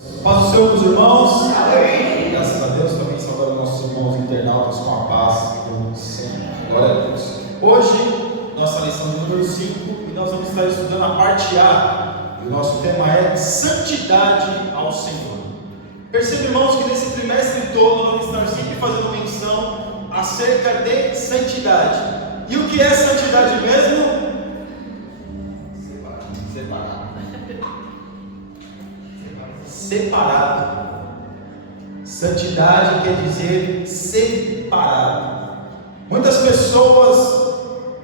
Paz do Senhor, meus irmãos. Amém. Graças a Deus, também saudando nossos irmãos internautas com a paz do Senhor. Glória a Deus. Hoje, nossa lição de número 5, e nós vamos estar estudando a parte A. E o nosso tema é Santidade ao Senhor. Perceba, irmãos, que nesse trimestre todo nós vamos estar sempre fazendo menção acerca de santidade. E o que é santidade mesmo? Separado. Santidade quer dizer separado. Muitas pessoas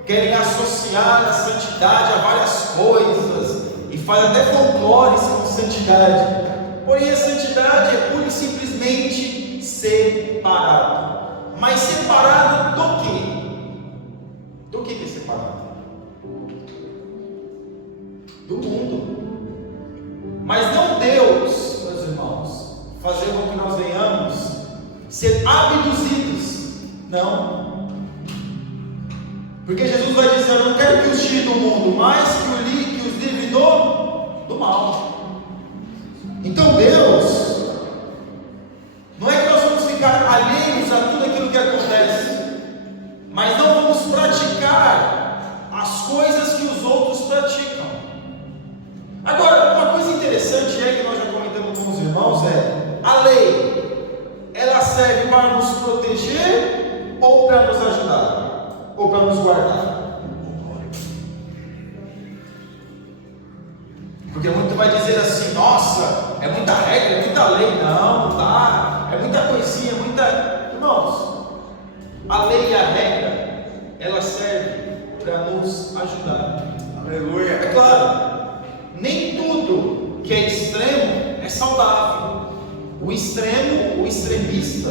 querem associar a santidade a várias coisas e fazem até folclores com santidade. Porém, a santidade é pura e simplesmente separado. Mas separado do quê? Do que é separado? Do mundo. Mas não Deus, meus irmãos, fazer com que nós venhamos ser abduzidos. Não. Porque Jesus vai dizer: eu não quero que os tire do mundo, mas que os livre do mal. Então Deus, não é que nós vamos ficar alheios a tudo aquilo que acontece, mas não vamos praticar as coisas que os outros praticam. Agora, uma coisa interessante que nós já comentamos com os irmãos a lei, ela serve para nos proteger ou para nos ajudar? Ou para nos guardar? Porque muito vai dizer assim: nossa, é muita regra, é muita lei. Não, não dá, é muita coisinha, muita... Irmãos, a lei e a regra, ela serve para nos ajudar. Aleluia. É claro, nem tudo que é extremo é saudável. O extremo, o extremista,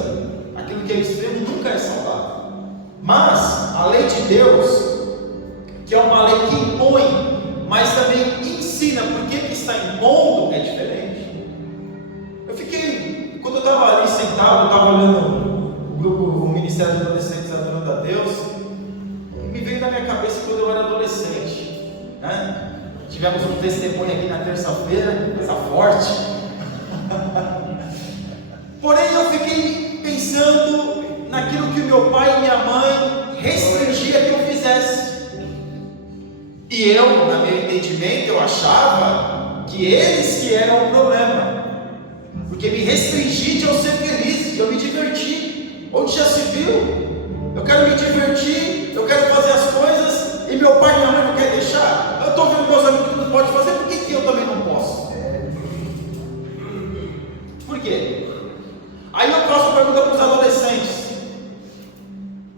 aquilo que é extremo nunca é saudável. Mas a lei de Deus, que é uma lei que impõe, mas também ensina, porque que está impondo é diferente. Quando eu estava ali sentado, eu estava olhando o grupo, o Ministério de Adolescentes Adorando a Deus, me veio na minha cabeça quando eu era adolescente, né? Tivemos um testemunho aqui na terça-feira, coisa forte. Porém, eu fiquei pensando naquilo que o meu pai e minha mãe restringiam que eu fizesse. E eu, no meu entendimento, eu achava que eles que eram o problema. Porque me restringir de eu ser feliz, de eu me divertir. Onde já se viu? Eu quero me divertir, eu quero fazer as coisas, e meu pai e minha mãe não querem deixar. Eu estou vendo meus amigos que não podem fazer, por que eu também não posso? Por quê? Aí eu faço a pergunta para os adolescentes.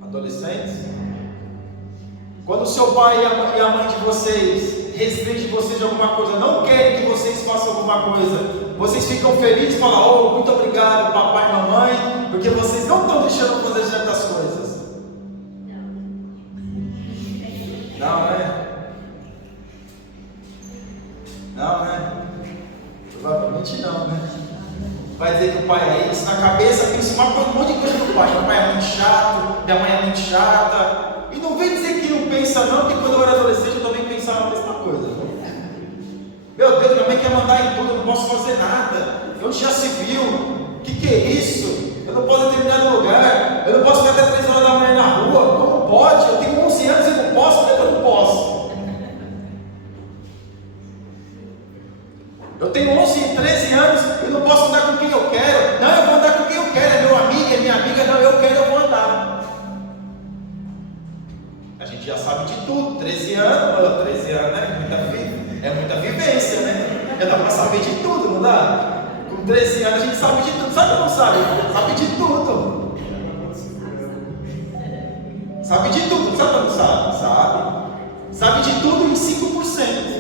Adolescentes? Quando o seu pai e a mãe de vocês restringem vocês de alguma coisa, não querem que vocês façam alguma coisa, vocês ficam felizes e falam: oh, muito obrigado, papai e mamãe, porque vocês não estão deixando fazer certas coisas. Não, né? Não, né? Provavelmente não, né? Vai dizer que o pai é isso, na cabeça pensa um monte de coisa do pai. Meu pai é muito chato, minha mãe é muito chata. E não vem dizer que não pensa não, porque quando eu era adolescente eu também pensava a mesma coisa. Meu Deus, minha mãe quer mandar em tudo, eu não posso fazer nada. Onde já se viu? O que é isso? Eu não posso determinar lugar, eu não posso ficar até 3 horas da manhã na rua. Como pode? Eu tenho 11 anos e não posso, por que eu não posso? Eu tenho 11 e 13 anos e não posso andar com quem eu quero. Não, eu vou andar com quem eu quero. É meu amigo, é minha amiga. Não, eu quero, eu vou andar. A gente já sabe de tudo. 13 anos, 13 anos, né? É muita vivência, né? Já dá para saber de tudo, não dá? Com 13 anos a gente sabe de tudo. Sabe ou não sabe? Sabe de tudo. Sabe de tudo. Sabe ou não sabe? Sabe. Sabe de tudo em 5%.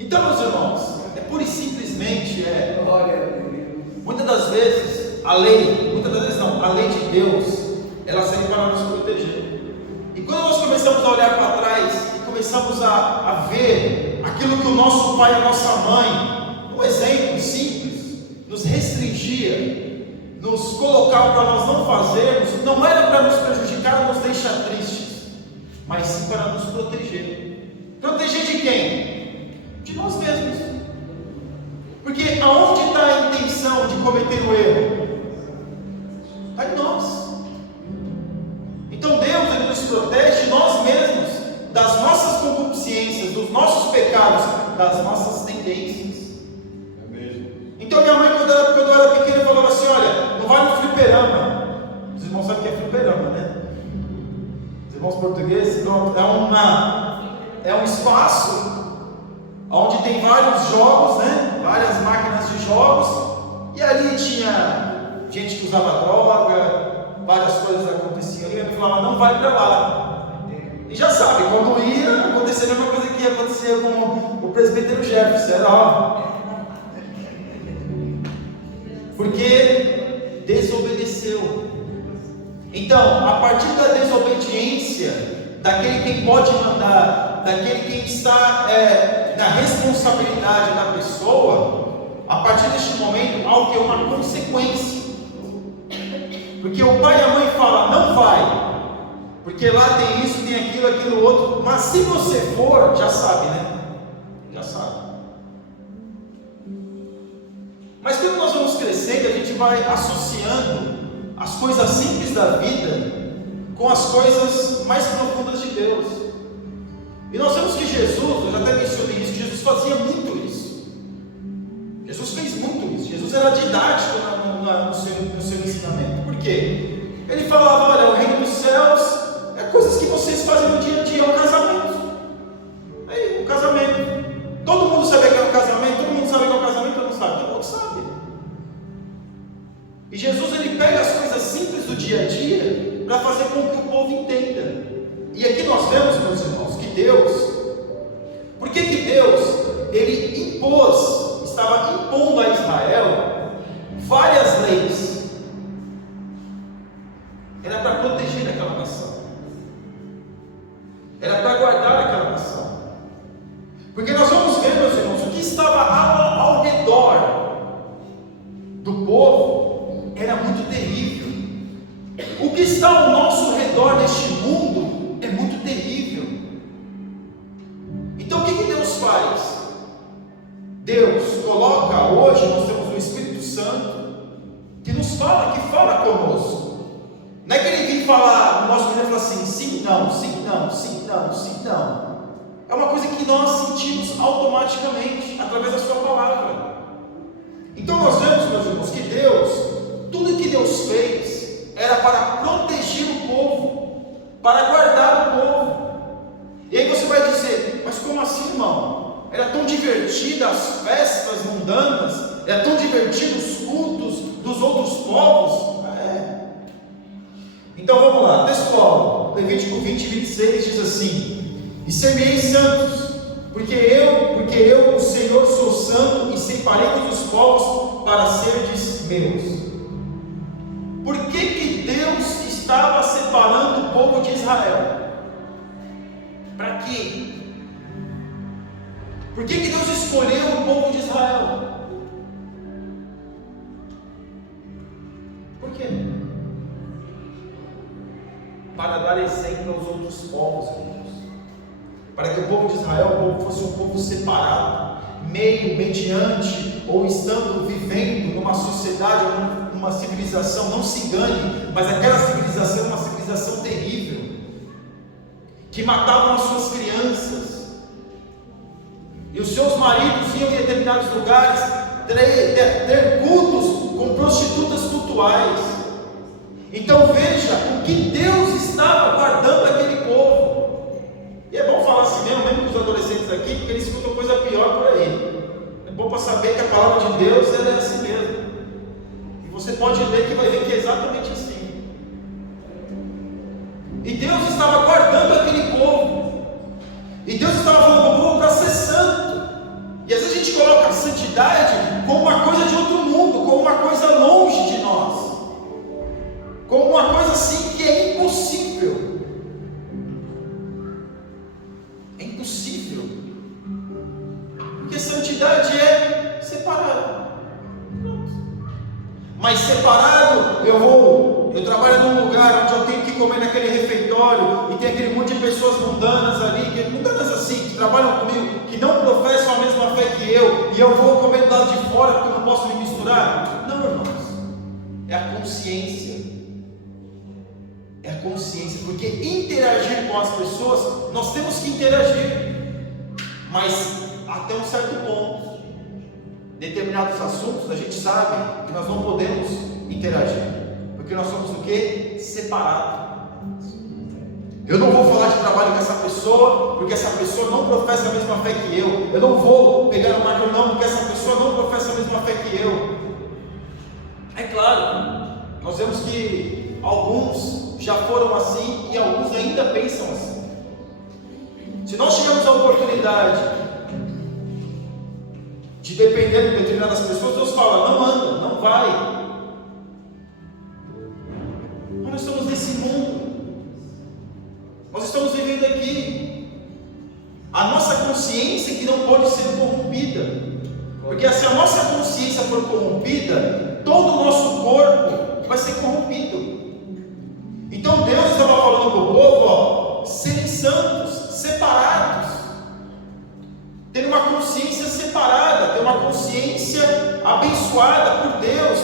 Então, meus irmãos, é pura e simplesmente muitas das vezes a lei, a lei de Deus, ela serve para nos proteger. E quando nós começamos a olhar para trás, começamos a ver aquilo que o nosso pai e a nossa mãe, um exemplo simples, nos restringia, nos colocava para nós não fazermos, não era para nos prejudicar ou nos deixar tristes, mas sim para nos proteger. Proteger de quem? De nós mesmos. das nossas tendências. É mesmo. Então minha mãe, quando eu era pequena, falava assim: olha, não vai no fliperama. Os irmãos sabem o que é fliperama, né? Os irmãos portugueses, é um espaço onde tem vários jogos, né? Várias máquinas de jogos, e ali tinha gente que usava droga, várias coisas aconteciam ali. Eu falava: não vai para lá. E já sabe, quando ia acontecer a mesma coisa que ia acontecer com o presbítero Jefferson, era ó. Porque desobedeceu. Então, a partir da desobediência, daquele quem pode mandar, daquele quem está na responsabilidade da pessoa, a partir deste momento há o que? Uma consequência. Porque o pai e a mãe falam: não vai. Porque lá tem isso, tem aquilo, aquilo outro. Mas se você for, já sabe, né? Já sabe. Mas quando nós vamos crescendo, a gente vai associando as coisas simples da vida com as coisas mais profundas de Deus. E nós vemos que Jesus, eu já até mencionei isso, que Jesus fazia muito isso. Jesus fez muito isso. Jesus era didático no seu ensinamento. Por quê? Ele falava: olha, o reino dos céus é coisas que vocês fazem no dia a dia, é o casamento. Aí, o casamento. Todo mundo sabe o que é o casamento? Todo mundo sabe o que é o casamento ou não sabe? Todo mundo sabe. E Jesus, ele pega as coisas simples do dia a dia para fazer com que o povo entenda. E aqui nós vemos, meus irmãos, que Deus, por que Deus, ele estava impondo a Israel várias leis? Era para proteger aquela nação. Era para guardar aquela nação. Porque nós vamos ver, meus irmãos, o que estava ao redor do povo era muito terrível. O que está ao nosso redor neste mundo é muito terrível. Então o que Deus faz? Deus coloca hoje, nós temos o Espírito Santo que nos fala, que fala conosco. Não é que ele vem falar, o nosso filho fala assim: sim, não, sim, não, sim, não, sim, não. É uma coisa que nós sentimos automaticamente, através da sua palavra. Então nós vemos, meus irmãos, que Deus, tudo que Deus fez, era para proteger o povo, para guardar o povo. E aí você vai dizer: mas como assim, irmão? Era tão divertida as festas mundanas, era tão divertido os cultos dos outros povos. Então vamos lá, textual, Levítico 20, 26 diz assim: e ser-me-ei santos, porque eu, o Senhor, sou santo, e separei todos os povos para serdes meus. Por que Deus estava separando o povo de Israel? Para quê? Por que Deus escolheu o povo de Israel? Por quê? Para dar exemplo aos outros povos, irmãos. Para que o povo de Israel fosse um povo separado, mediante, ou estando vivendo numa sociedade, ou numa civilização. Não se engane, mas aquela civilização é uma civilização terrível, que matavam as suas crianças, e os seus maridos iam em determinados lugares ter cultos com prostitutas cultuais. Então veja o que Deus estava guardando aquele povo. E é bom falar assim mesmo com os adolescentes aqui, porque eles escutam coisa pior por aí. É bom para saber que a palavra de Deus ela é assim mesmo. E você pode ler que vai ver que é exatamente assim. E Deus estava guardando aquele povo. E Deus estava falando do povo para ser santo. E às vezes a gente coloca a santidade como uma coisa de outro mundo, como uma coisa longe de nós, como uma coisa assim que é impossível. É impossível. Porque santidade é separado. Mas separado, eu trabalho num lugar onde eu tenho que comer naquele refeitório, e tem aquele monte de pessoas mundanas ali, mundanas assim, que trabalham comigo, que não professam a mesma fé que eu, e eu vou comer do lado de fora porque eu não posso me misturar. Não, irmãos, é a consciência. É a consciência, porque interagir com as pessoas, nós temos que interagir. Mas até um certo ponto, determinados assuntos, a gente sabe que nós não podemos interagir, porque nós somos o quê? Separados. Eu não vou falar de trabalho com essa pessoa, porque essa pessoa não professa a mesma fé que eu. Eu não vou pegar no Marco não, porque essa pessoa não professa a mesma fé que eu. É claro, nós vemos que alguns já foram assim e alguns ainda pensam assim. Se nós tivermos a oportunidade de depender de determinadas pessoas, Deus fala, não anda, não vai. Nós estamos nesse mundo. Nós estamos vivendo aqui. A nossa consciência que não pode ser corrompida. Porque se a nossa consciência for corrompida, todo o nosso corpo vai ser corrompido. Então Deus estava falando para o povo, serem santos, separados. Ter uma consciência separada, ter uma consciência abençoada por Deus,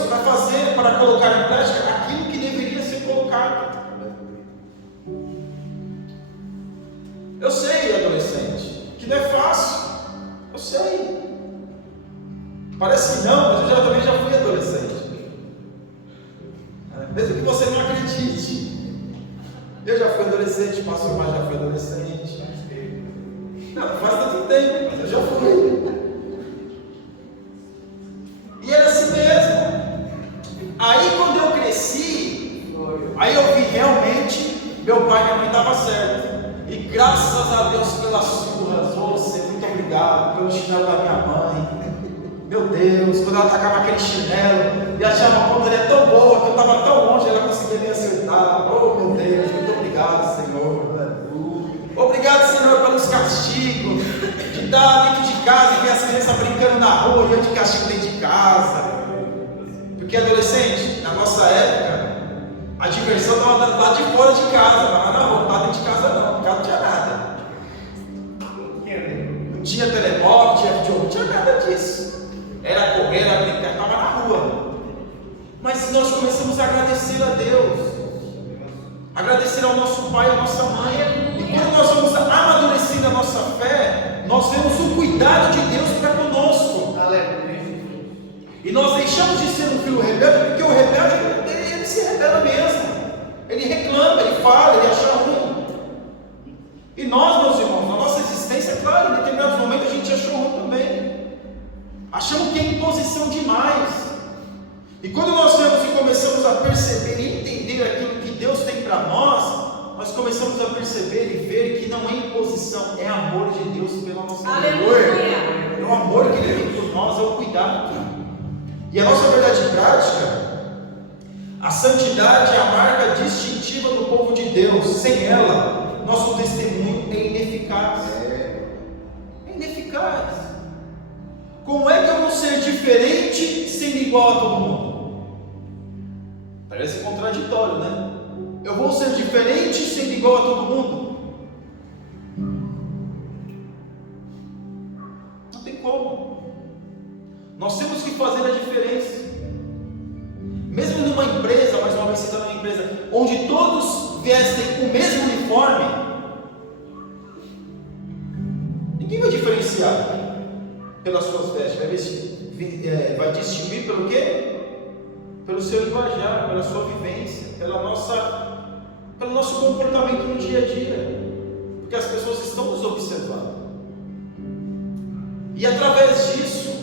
para colocar em prática aquilo que deveria ser colocado. Eu sei, adolescente, que não é fácil. Eu sei. Parece que não, mas eu também já fui adolescente. Mesmo que você não acredite. Eu já fui adolescente, pastor Mar já foi adolescente. Não faz tanto tempo, mas eu já fui. E era assim mesmo. Aí quando eu cresci, aí eu vi realmente, meu pai e minha mãe estavam certos. E graças a Deus pelas surras, você, muito obrigado pelo chinelo da minha mãe. Meu Deus, quando ela atacava aquele chinelo, e achava a ponta dele tão boa, que eu estava tão longe, ela conseguia me acertar. Oh meu Deus, muito obrigado, Senhor. Obrigado, Senhor, pelos castigos, de estar dentro de casa e ver as crianças brincando na rua, e eu de castigo dentro de casa. Porque adolescente, na nossa época, a diversão estava lá de fora de casa, não estava na rua, não estava dentro de casa não, em casa não tinha nada. Não tinha telemóvel, não tinha nada disso. Era correr, era brincar, estava na rua. Mas nós começamos a agradecer a Deus, agradecer ao nosso pai e à nossa mãe. E quando nós vamos amadurecendo a nossa fé, nós vemos o cuidado de Deus para conosco. E nós deixamos de ser um filho rebelde, porque o rebelde ele se rebela mesmo. Ele reclama, ele fala, ele acha ruim. E nós, meus irmãos, na nossa existência, claro, em determinados momentos a gente achou ruim também. Achamos que é imposição demais. E quando nós vemos e começamos a perceber e entender aquilo que Deus tem para nós começamos a perceber e ver que não é imposição, é amor de Deus pela nossa vida. É o amor que Ele tem por nós, é o cuidado. E a nossa verdade prática, a santidade é a marca distintiva do povo de Deus. Sem ela, nosso testemunho é ineficaz. É ineficaz. Como é que eu vou ser diferente sendo igual a todo mundo? Parece contraditório, né? Eu vou ser diferente sendo igual a todo mundo? Não tem como. Nós temos que fazer a diferença. Mesmo numa empresa, mais uma vez citando uma empresa, onde todos vestem o mesmo uniforme, ninguém vai diferenciar pelas suas vestes, vai distinguir pelo quê? Pelo seu linguajar, pela sua vivência, pelo nosso comportamento no dia a dia, porque as pessoas estão nos observando, e através disso,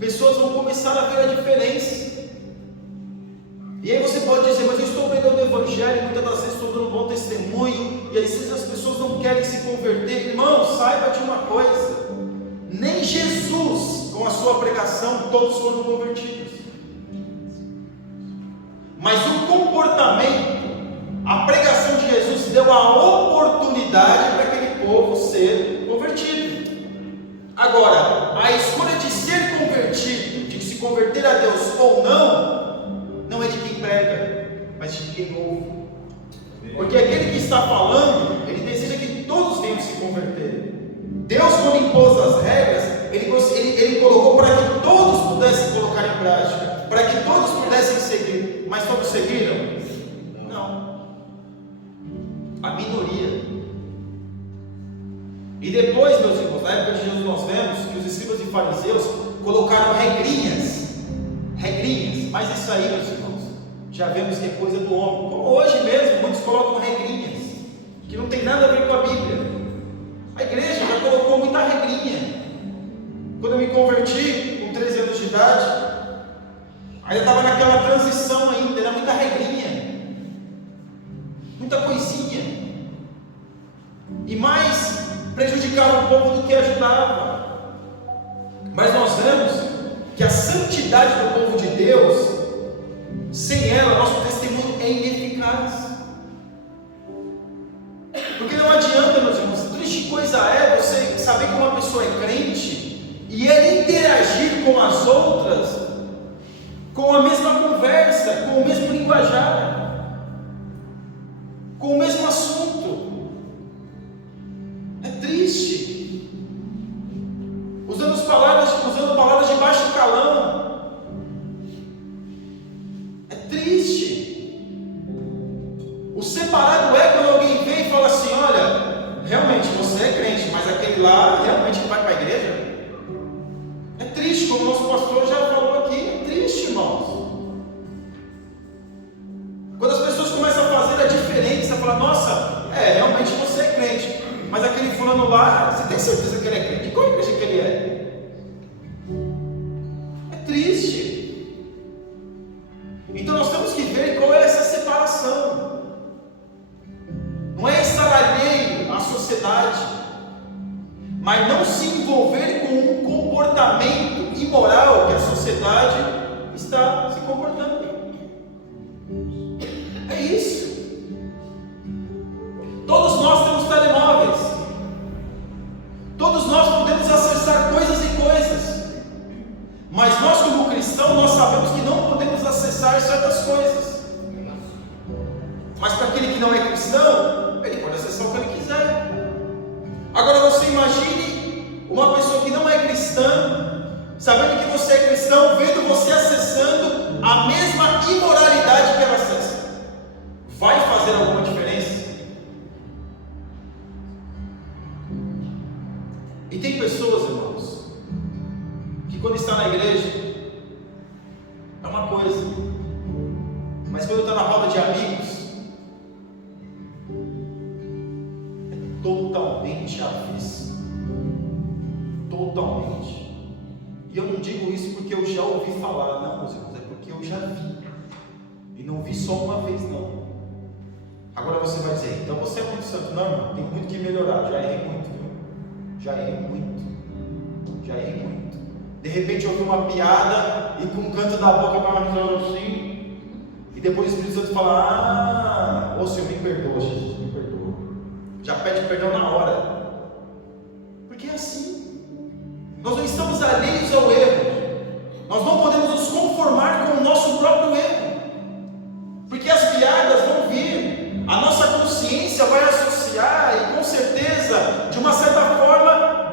pessoas vão começar a ver a diferença. E aí você pode dizer, mas eu estou pregando o Evangelho, muitas das vezes estou dando um bom testemunho, e aí se as pessoas não querem se converter, irmão, saiba de uma coisa, nem Jesus, com a sua pregação, todos foram convertidos. Mas o comportamento, a pregação de Jesus deu a oportunidade para aquele povo ser convertido. Agora, a escolha de ser convertido, de se converter a Deus ou não é de quem prega, mas de quem ouve. Porque aquele que está falando, ele deseja que todos venham se converter. Deus, quando impôs as regras, ele colocou para que todos pudessem colocar em prática, para que todos pudessem seguir. Mas todos seguiram? Não. A minoria. E depois, meus irmãos, na época de Jesus nós vemos que os escribas e fariseus colocaram regrinhas, mas isso aí, meus irmãos, já vemos que é coisa do homem. Como hoje mesmo, muitos colocam regrinhas, que não tem nada a ver com a Bíblia. A igreja já colocou muita regrinha. Quando eu me converti, com 13 anos de idade, ainda estava naquela transição ainda, era muita regrinha, muita coisinha, e mais prejudicava o povo do que ajudava. Mas nós vemos que a santidade do povo de Deus, sem ela, nosso testemunho é ineficaz. Porque não adianta, meus irmãos, triste coisa é você saber que uma pessoa é crente e ele interagir com as outras com a mesma conversa, com o mesmo linguajar, com o mesmo assunto. É triste. Usando palavras de baixo calão. É triste. O separado é quando alguém vem e fala assim: olha, realmente você é crente, mas aquele lá realmente vai para a igreja. É triste, como o nosso pastor já falou aqui. É triste, irmãos. Quando as pessoas começam a fazer a diferença, você fala: nossa, realmente você é crente, mas aquele fulano lá, você tem certeza que ele é crente? Qual igreja que ele é? É triste. Então nós temos que ver qual é essa separação. Não é estar alheio à sociedade, mas não se envolver com um comportamento imoral que a sociedade está se comportando. É isso. Todos nós temos telemóveis. Todos nós podemos acessar coisas e coisas. Mas nós, como cristãos, nós sabemos que não podemos acessar certas coisas. Mas para aquele que não é cristão, ele pode acessar o que ele quiser. Agora você imagine uma pessoa que não é cristã, sabendo que você é cristão, vendo você acessando a mesma imoralidade que ela acessa. Vai fazer alguma diferença? E tem pessoas, irmãos, que quando está na igreja é uma coisa, mas quando está na roda de amigos é totalmente avesso. Totalmente. E eu não digo isso porque eu já ouvi falar, não, meus irmãos, é porque eu já vi. E não vi só uma vez, não. Agora você vai dizer: então você é muito santo. Não, irmão, tem muito que melhorar. Já errei muito, viu? Já errei muito. De repente eu ouvi uma piada e com o canto da boca para uma assim, e depois o Espírito Santo fala: ô Senhor, me perdoa, Jesus, me perdoa. Já pede perdão na hora. Porque é assim. Nós não estamos alheios ao erro. Nós não podemos nos conformar com o nosso próprio erro. Porque as piadas vão vir, a nossa consciência vai associar, e com certeza, de uma certa forma,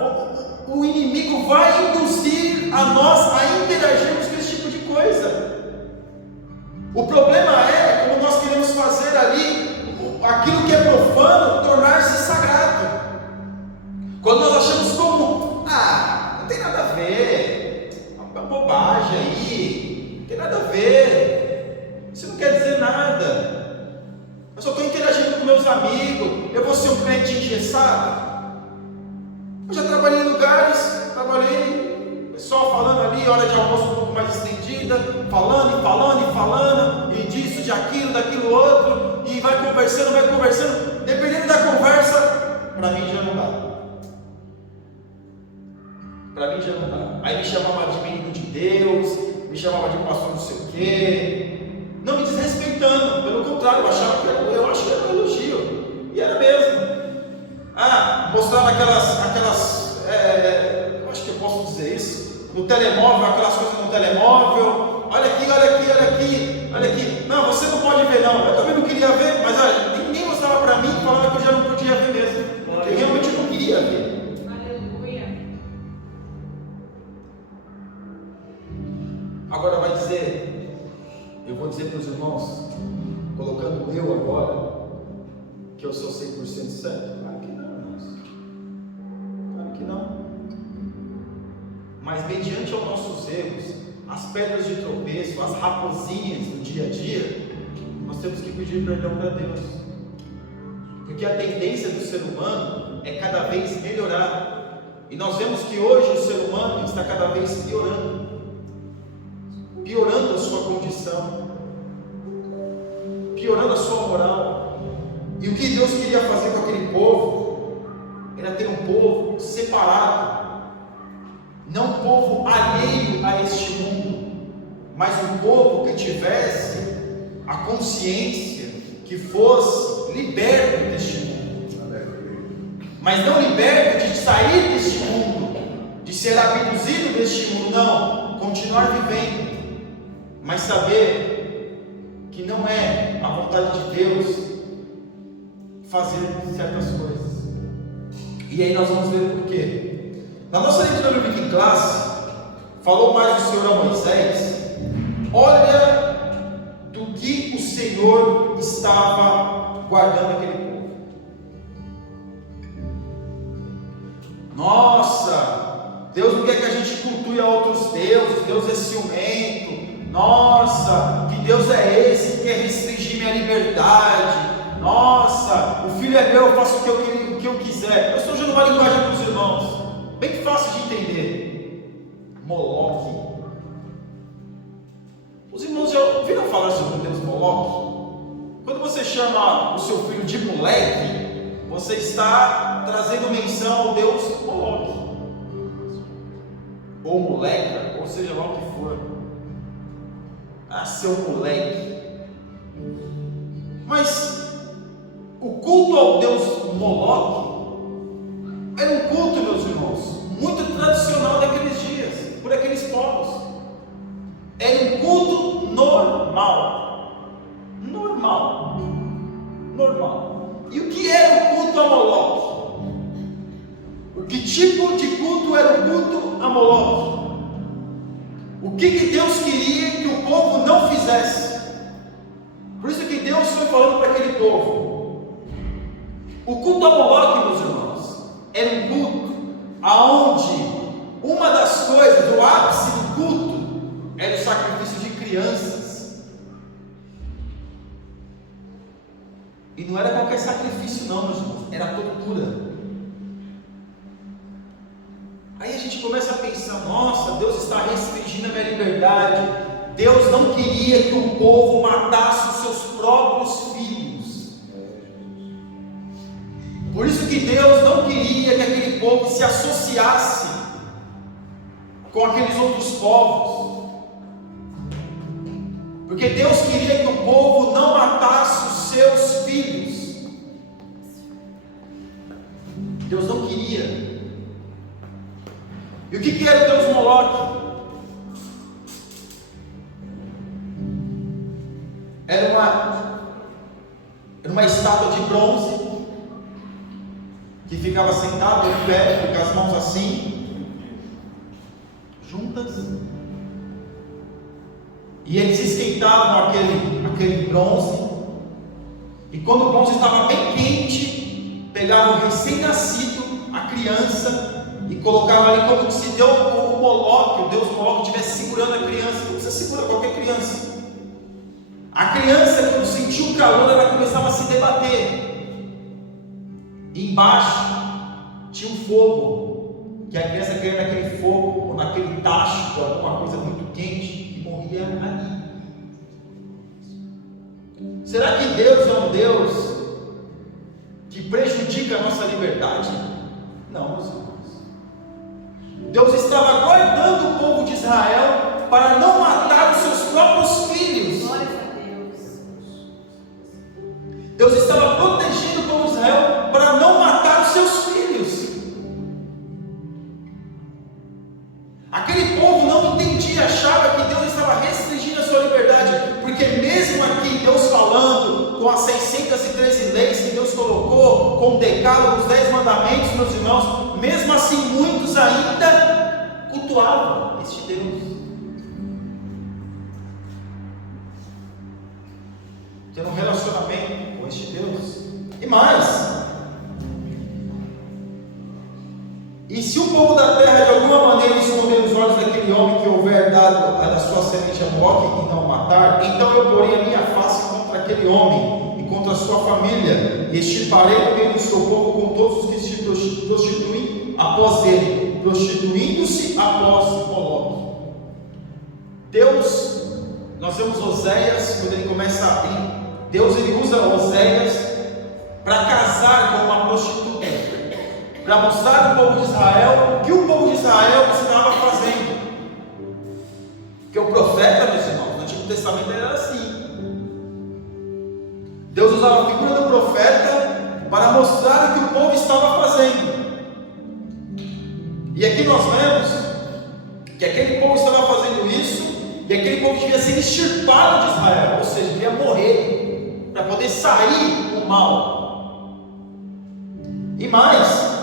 o inimigo vai induzir a nós a interagirmos com esse tipo de coisa. O problema é como nós queremos fazer ali aquilo que é profano tornar-se sagrado. Quando nós achamos como: não tem nada a ver, uma bobagem aí, não tem nada a ver, isso não quer dizer nada, eu só estou interagindo com meus amigos, eu vou ser um crente engessado. Eu já trabalhei em lugares, pessoal falando ali, hora de almoço um pouco mais estendida, falando, e disso, de aquilo, daquilo outro, e vai conversando, dependendo da conversa, para mim já não dá. Aí me chamava de menino de Deus, me chamava de pastor não sei o quê, não me desrespeitando, pelo contrário, eu acho que era um elogio, e era mesmo. Mostrava aquelas eu acho que eu posso dizer isso, no telemóvel, aquelas coisas no telemóvel, olha aqui, não, você não pode ver não, eu também não queria ver, mas ninguém mostrava para mim, falava que eu já não podia ver mesmo, eu realmente não queria ver. Agora vai dizer, eu vou dizer para os irmãos, colocando eu agora, que eu sou 100% certo? Claro que não, irmãos. que não. Mas mediante os nossos erros, as pedras de tropeço, as raposinhas do dia a dia, nós temos que pedir perdão para Deus. Porque a tendência do ser humano é cada vez melhorar. E nós vemos que hoje o ser humano está cada vez piorando a sua condição, piorando a sua moral. E o que Deus queria fazer com aquele povo era ter um povo separado, não um povo alheio a este mundo, mas um povo que tivesse a consciência, que fosse liberto deste mundo. Mas não liberto de sair deste mundo, de ser abduzido deste mundo, não, continuar vivendo, mas saber que não é a vontade de Deus fazer certas coisas. E aí nós vamos ver por quê. Na nossa leitura bíblica em classe, falou mais o Senhor a Moisés: olha do que o Senhor estava guardando aquele povo. Nossa, Deus não quer que a gente cultue a outros deuses, Deus é ciumento. Nossa, que Deus é esse que quer restringir minha liberdade? Nossa, o filho é meu, eu faço o que eu quiser. Eu estou usando uma linguagem para os irmãos, bem fácil de entender. Moloque. Os irmãos já ouviram falar sobre o Deus Moloque? Quando você chama o seu filho de moleque, você está trazendo menção ao Deus Moloque, ou moleca, ou seja lá o que for. Ah, seu moleque. Mas o culto ao Deus Moloque era um culto, meus irmãos, muito tradicional daqueles dias, por aqueles povos. Era um culto normal. E o que era o culto a Moloque? O que tipo de culto era o culto a Moloque? O que Deus queria que o povo não fizesse? Por isso que Deus foi falando para aquele povo. O culto a Moloque, meus irmãos, era um culto aonde uma das coisas, o ápice do culto, era o sacrifício de crianças. E não era qualquer sacrifício não, meus irmãos, era tortura. Aí a gente começa a pensar: nossa, Deus está restringindo a minha liberdade. Deus não queria que o povo matasse os seus próprios filhos. Por isso que Deus não queria que aquele povo se associasse com aqueles outros povos. Porque Deus queria que o povo não matasse os seus filhos. Deus não queria. E o que era o Deus Moloque? Era uma estátua de bronze que ficava sentado em pé, com as mãos assim, juntas, e eles esquentavam aquele bronze, e quando o bronze estava bem quente, pegavam o recém-nascido, a criança, e colocavam ali como se deu o Moloque, o Deus Moloque estivesse segurando a criança. Como você segura qualquer criança? A criança, quando sentia o calor, ela começava a se debater. E embaixo tinha um fogo, que a criança caía naquele fogo, ou naquele tacho, ou alguma coisa muito quente, e morria ali. Será que Deus é um Deus que prejudica a nossa liberdade? Não, meus irmãos. Deus estava guardando o povo de Israel para não matar os seus próprios filhos. Deus estava protegendo o povo de Israel para não matar os seus filhos. Aquele povo não entendia, achava que Deus estava restringindo a sua liberdade, porque mesmo aqui Deus falando com as 613 leis que Deus colocou, com o decálogo, os 10 mandamentos, meus irmãos, mesmo assim muitos ainda cultuavam este Deus. Tendo um relacionamento com este Deus. E mais, E se o povo da terra de alguma maneira esconder os olhos daquele homem que houver dado a sua semente a Moloque e não o matar, então eu porei a minha face contra aquele homem e contra a sua família, e extirparei no meio do seu povo com todos os que se prostituem após ele, prostituindo-se após Moloque. Deus, nós vemos Oséias, quando ele começa a abrir, Deus ele usa Oséias para casar com uma prostituta, para mostrar ao povo de Israel o que o povo de Israel estava fazendo. Porque o profeta, meus irmãos, no Antigo Testamento era assim. Deus usava a figura do profeta para mostrar o que o povo estava fazendo. E aqui nós vemos que aquele povo estava fazendo isso, e aquele povo devia ser extirpado de Israel, ou seja, devia morrer, para poder sair o mal. E mais,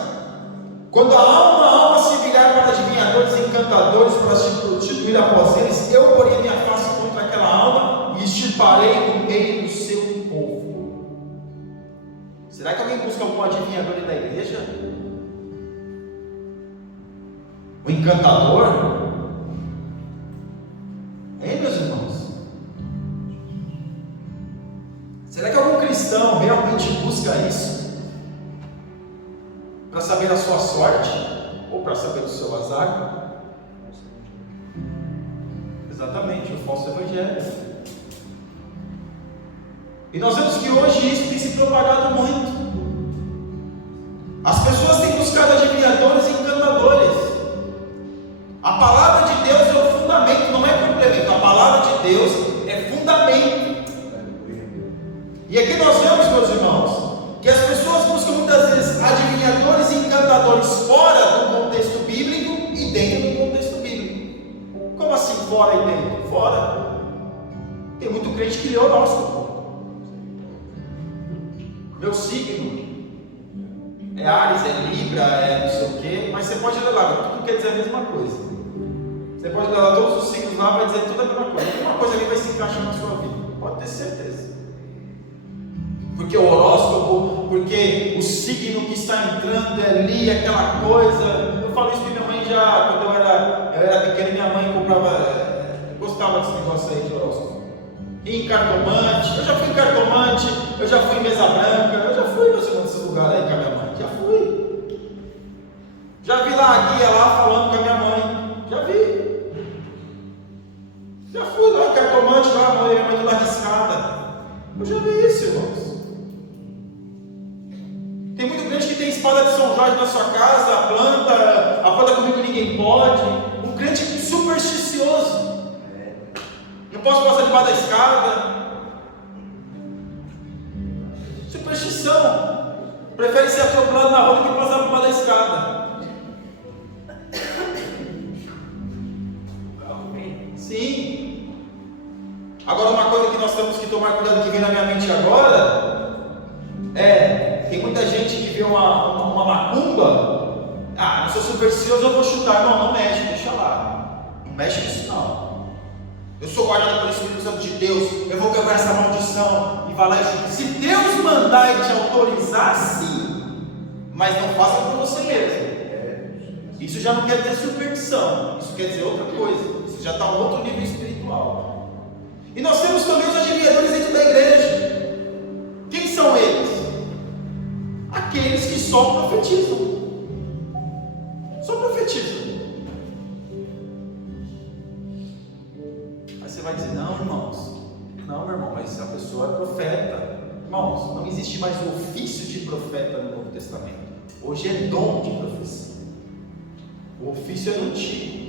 quando uma alma se virar para adivinhadores e encantadores para se prostituir após eles, eu porei a minha face contra aquela alma e extirparei no meio do seu povo. Será que alguém busca algum adivinhador da igreja? O encantador? Hein, meus irmãos? Será que algum cristão realmente busca isso? Para saber a sua sorte? Ou para saber o seu azar? Exatamente, o falso evangelho. E nós vemos que hoje isso tem se propagado muito. As pessoas têm buscado adivinhadores e encantadores. A palavra de Deus é o fundamento, não é complemento. A palavra de Deus é fundamento. E aqui nós vemos, meus irmãos, que as pessoas buscam muitas vezes adivinhadores e encantadores fora do contexto bíblico e dentro do contexto bíblico. Como assim fora e dentro? Fora. Tem muito crente que lê horóscopo. Meu signo é Áries, é Libra, é não sei o quê, mas você pode ler lá, tudo quer dizer a mesma coisa. Você pode ler lá todos os signos lá, vai dizer tudo a mesma coisa. Uma coisa ali vai se encaixar na sua vida, pode ter certeza. Porque o horóscopo, porque o signo que está entrando ali, aquela coisa. Eu falo isso que minha mãe já, quando eu era pequeno, minha mãe gostava desse negócio aí de horóscopo. E em cartomante, eu já fui em cartomante, eu já fui em mesa branca, eu já fui nesses lugares aí com a minha mãe, já fui. Já vi lá a guia lá falando com a minha mãe, já vi. Já fui lá em cartomante, lá a minha mãe toda arriscada. Eu já vi isso, irmãos. Tem muito crente que tem espada de São Jorge na sua casa, a planta comigo ninguém pode. Um crente supersticioso. Não posso passar debaixo da escada. Superstição. Prefere ser atropelado na rua do que passar por debaixo da escada. Sim. Agora uma coisa que nós temos que tomar cuidado, que vem na minha mente agora, tem muita gente que vê uma macumba. Ah, eu sou supersticioso, eu vou chutar. Não mexe, deixa lá. Não mexe nisso não. Eu sou guardado pelo Espírito Santo de Deus, eu vou quebrar essa maldição. E vai lá e chuta. Se Deus mandar e te autorizar, sim. Mas não faça por você mesmo. Isso já não quer dizer superstição. Isso quer dizer outra coisa. Isso já está em outro nível espiritual. E nós temos também os adivinhadores dentro da igreja. Quem são eles? Aqueles que só profetizam. Só profetizam. Aí você vai dizer, não, irmãos. Não, meu irmão, mas a pessoa é profeta. Irmãos, não existe mais o ofício de profeta no Novo Testamento. Hoje é dom de profecia. O ofício é do antigo.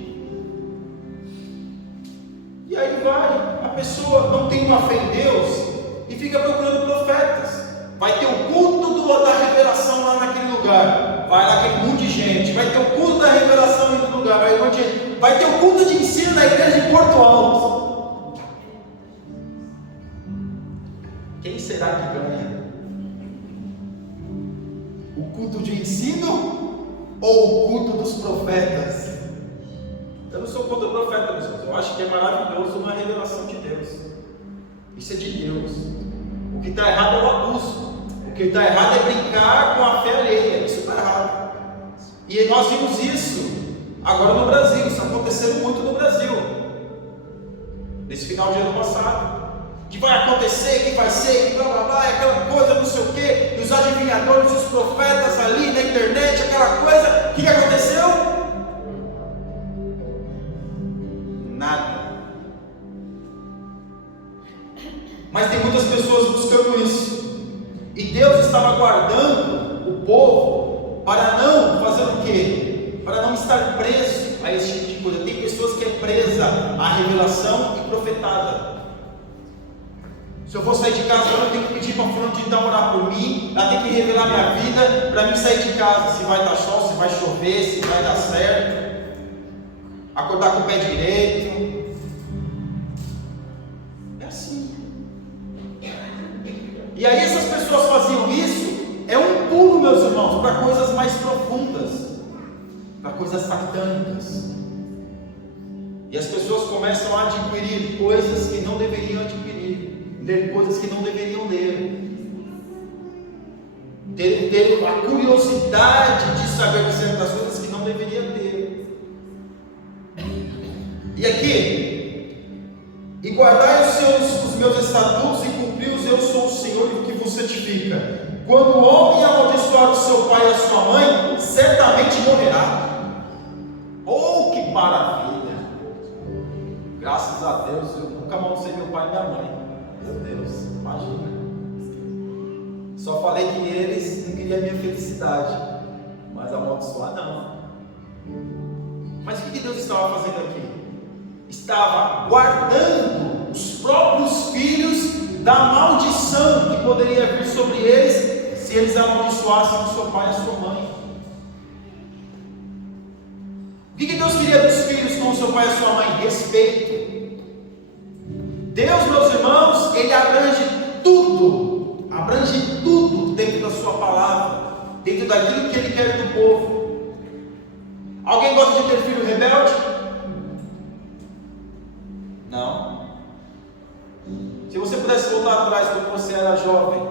E aí a pessoa não tem uma fé em Deus e fica procurando profetas. Vai ter o culto da revelação lá naquele lugar. Vai lá aquele monte de gente. Vai ter o culto da revelação em outro lugar. Vai ter o culto de ensino na igreja de Porto Alto. Quem será que ganha? O culto de ensino ou o culto dos profetas? Eu não sou contra o profeta, meus irmãos. Eu acho que é maravilhoso uma revelação de Deus. Isso é de Deus. O que está errado é o abuso. O que está errado é brincar com a fé alheia. Isso está errado. E nós vimos isso agora no Brasil, isso aconteceu muito no Brasil, nesse final de ano passado. Que vai acontecer, que vai ser, que blá blá blá, aquela coisa, não sei o que, os adivinhadores, os profetas ali na internet, aquela coisa. O que aconteceu? Nada. Mas tem muitas pessoas buscando isso, e Deus estava guardando o povo para não fazer o quê? Para não estar preso a esse tipo de coisa. Tem pessoas que é presa à revelação e profetada. Se eu for sair de casa agora, eu tenho que pedir para a fulano de tal orar por mim, ela tem que revelar minha vida para mim sair de casa, se vai dar sol, se vai chover, se vai dar certo, acordar com o pé direito. É assim. E aí essas pessoas faziam isso, é um pulo, meus irmãos, para coisas mais profundas, para coisas satânicas. E as pessoas começam a adquirir coisas que não deveriam adquirir, ler coisas que não deveriam ler, ter a curiosidade de saber de certas coisas que não deveriam ter. E aqui, e guardai os meus estatutos e cumpri-os, eu sou o Senhor que vos santifica. Quando o homem amaldiçoar o seu pai e a sua mãe, certamente morrerá. Oh, que maravilha! Graças a Deus, eu nunca amaldiçoei meu pai e minha mãe. Meu Deus, imagina. Só falei que eles não queriam a minha felicidade, mas amaldiçoar não. Mas o que Deus estava fazendo aqui? Estava guardando os próprios filhos da maldição que poderia vir sobre eles se eles amaldiçoassem o seu pai e a sua mãe. O que Deus queria dos filhos com o seu pai e a sua mãe? Respeito. Deus, meus irmãos, Ele abrange tudo dentro da sua palavra, dentro daquilo que Ele quer do povo. Alguém gosta de ter filho rebelde? Não. Se você pudesse voltar atrás quando você era jovem,